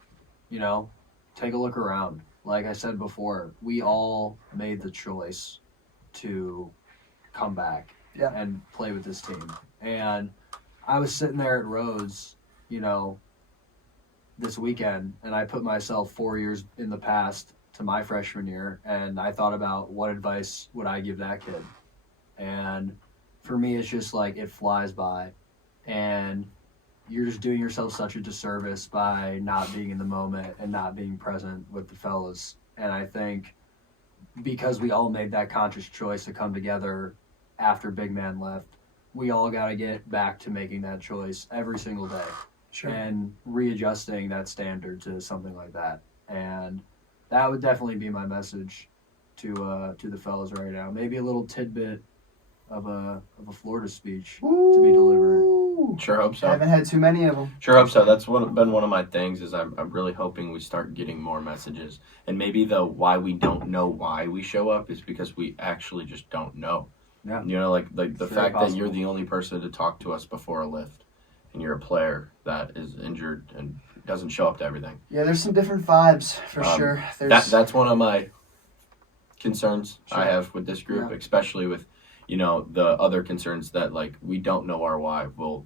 Take a look around. Like I said before, we all made the choice to come back Yeah. and play with this team. And I was sitting there at Rhodes, this weekend, and I put myself 4 years in the past to my freshman year, and I thought about what advice would I give that kid. And for me, it's just like it flies by, and you're just doing yourself such a disservice by not being in the moment and not being present with the fellas. And I think because we all made that conscious choice to come together after Big Man left, we all got to get back to making that choice every single day. Sure. And readjusting that standard to something like that. And that would definitely be my message to the fellas right now. Maybe a little tidbit of a Florida speech to be delivered. Ooh. Sure hope so. I haven't had too many of them. Sure hope so. That's been one of my things is I'm really hoping we start getting more messages. And maybe the why we don't know why we show up is because we actually just don't know. Yeah. Like the It's very fact that you're possible. the only person to talk to us before a lift and you're a player that is injured and doesn't show up to everything. Yeah, there's some different vibes for sure. There's That's one of my concerns I Sure. have with this group, Yeah. especially with, the other concerns that, like, we don't know our why. Well,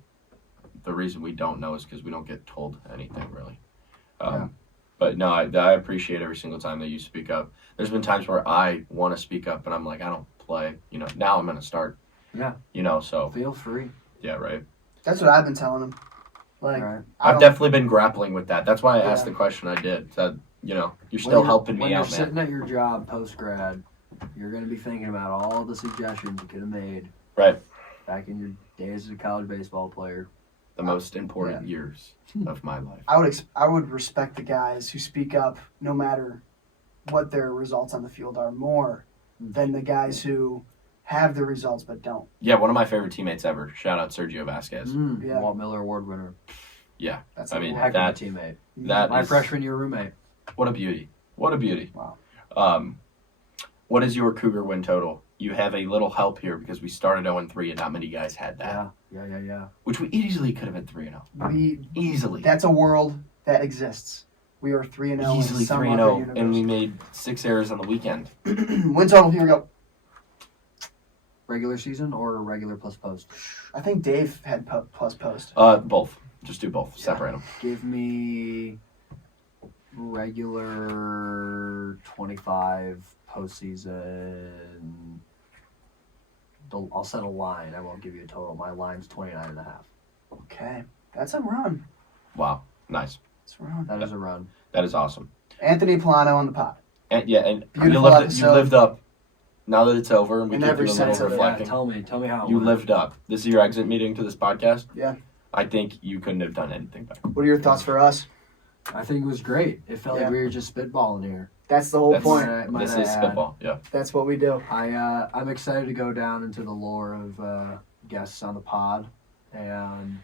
the reason we don't know is because we don't get told anything, really. But no, I appreciate every single time that you speak up. There's been times where I want to speak up, and I'm like, I don't play. Now I'm going to start. Yeah. So. Feel free. Yeah, right. That's what I've been telling him. Like, Right. I've definitely been grappling with that. That's why I asked the question I did. That, you're still helping me out, When you're sitting at your job post-grad, you're going to be thinking about all the suggestions you could have made. Right. Back in your days as a college baseball player. The most important years of my life. I would respect the guys who speak up no matter what their results on the field are more than the guys who have the results but don't. Yeah, one of my favorite teammates ever. Shout out Sergio Vasquez. Yeah. Walt Miller Award winner. Yeah. That's I mean, Heck of a teammate. My freshman year roommate. What a beauty. What a beauty. Wow. What is your Cougar win total? You have a little help here because we started 0-3 and not many guys had that. Yeah. Which we easily could have been 3-0. Easily. That's a world that exists. We are 3-0. Easily in some 3-0, other universe. and we made 6 errors on the weekend. Win total, here we go. Regular season or regular plus post? I think Dave had plus post. Both. Just do both. Separate them. Give me regular 25 postseason. I'll set a line. I won't give you a total. My line's 29.5. Okay. That's a run. Wow. Nice. That's a run. That is a run. That is awesome. Anthony Pullano on the pod. And you Beautiful episode. lived up. Now that it's over and we In can every do a sense little of it. reflecting. Tell me how. You lived up. This is your exit meeting to this podcast? Yeah. I think you couldn't have done anything better. What are your thoughts for us? I think it was great. It felt like we were just spitballing here. That's the whole point. This is Spitball. Yeah. That's what we do. I'm excited to go down into the lore of guests on the pod, and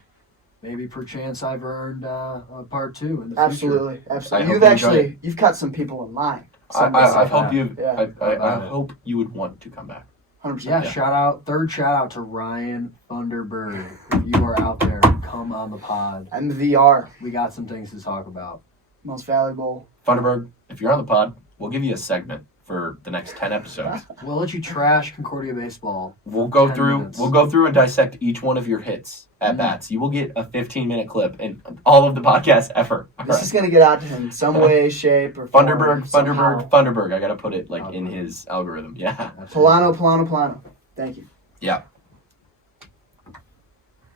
maybe perchance I've earned a part 2 in the future. Absolutely. I You've cut some people in line. I hope you. Yeah. I hope you would want to come back. 100%. Yeah, third shout out to Ryan Funderburg. If you are out there, come on the pod. And the VR. We got some things to talk about. Most valuable. Funderburg, if you're on the pod, we'll give you a segment for the next 10 episodes. We'll let you trash Concordia baseball. We'll go 10 through. minutes. We'll go through and dissect each one of your hits at bats. You will get a 15-minute clip in all of the podcast ever. This is gonna get out to him in some way, shape, or form. Funderburg. I gotta put it like in his algorithm. Yeah. Pullano. Thank you. Yeah.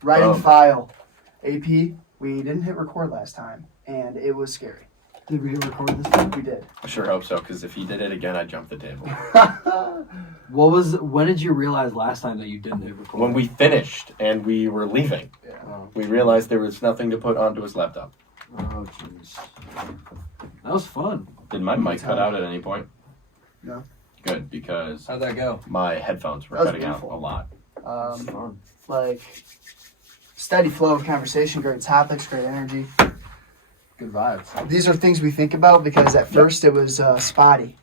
Writing file. AP, we didn't hit record last time, and it was scary. Did we hit record this time? We did. I sure hope so, because if he did it again, I'd jump the table. When did you realize last time that you didn't hit record? When we finished and we were leaving, we realized there was nothing to put onto his laptop. Oh, jeez. That was fun. Did my mic cut out at any point? No. Good, because How'd that go? my headphones were That was cutting out beautiful. a lot. That was fun. Like, steady flow of conversation, great topics, great energy. Good vibes. These are things we think about because at first it was spotty,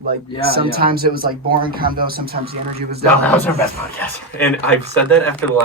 Like Yeah, sometimes it was like boring convo, sometimes the energy was No, down. that was our best podcast. And I've said that after the last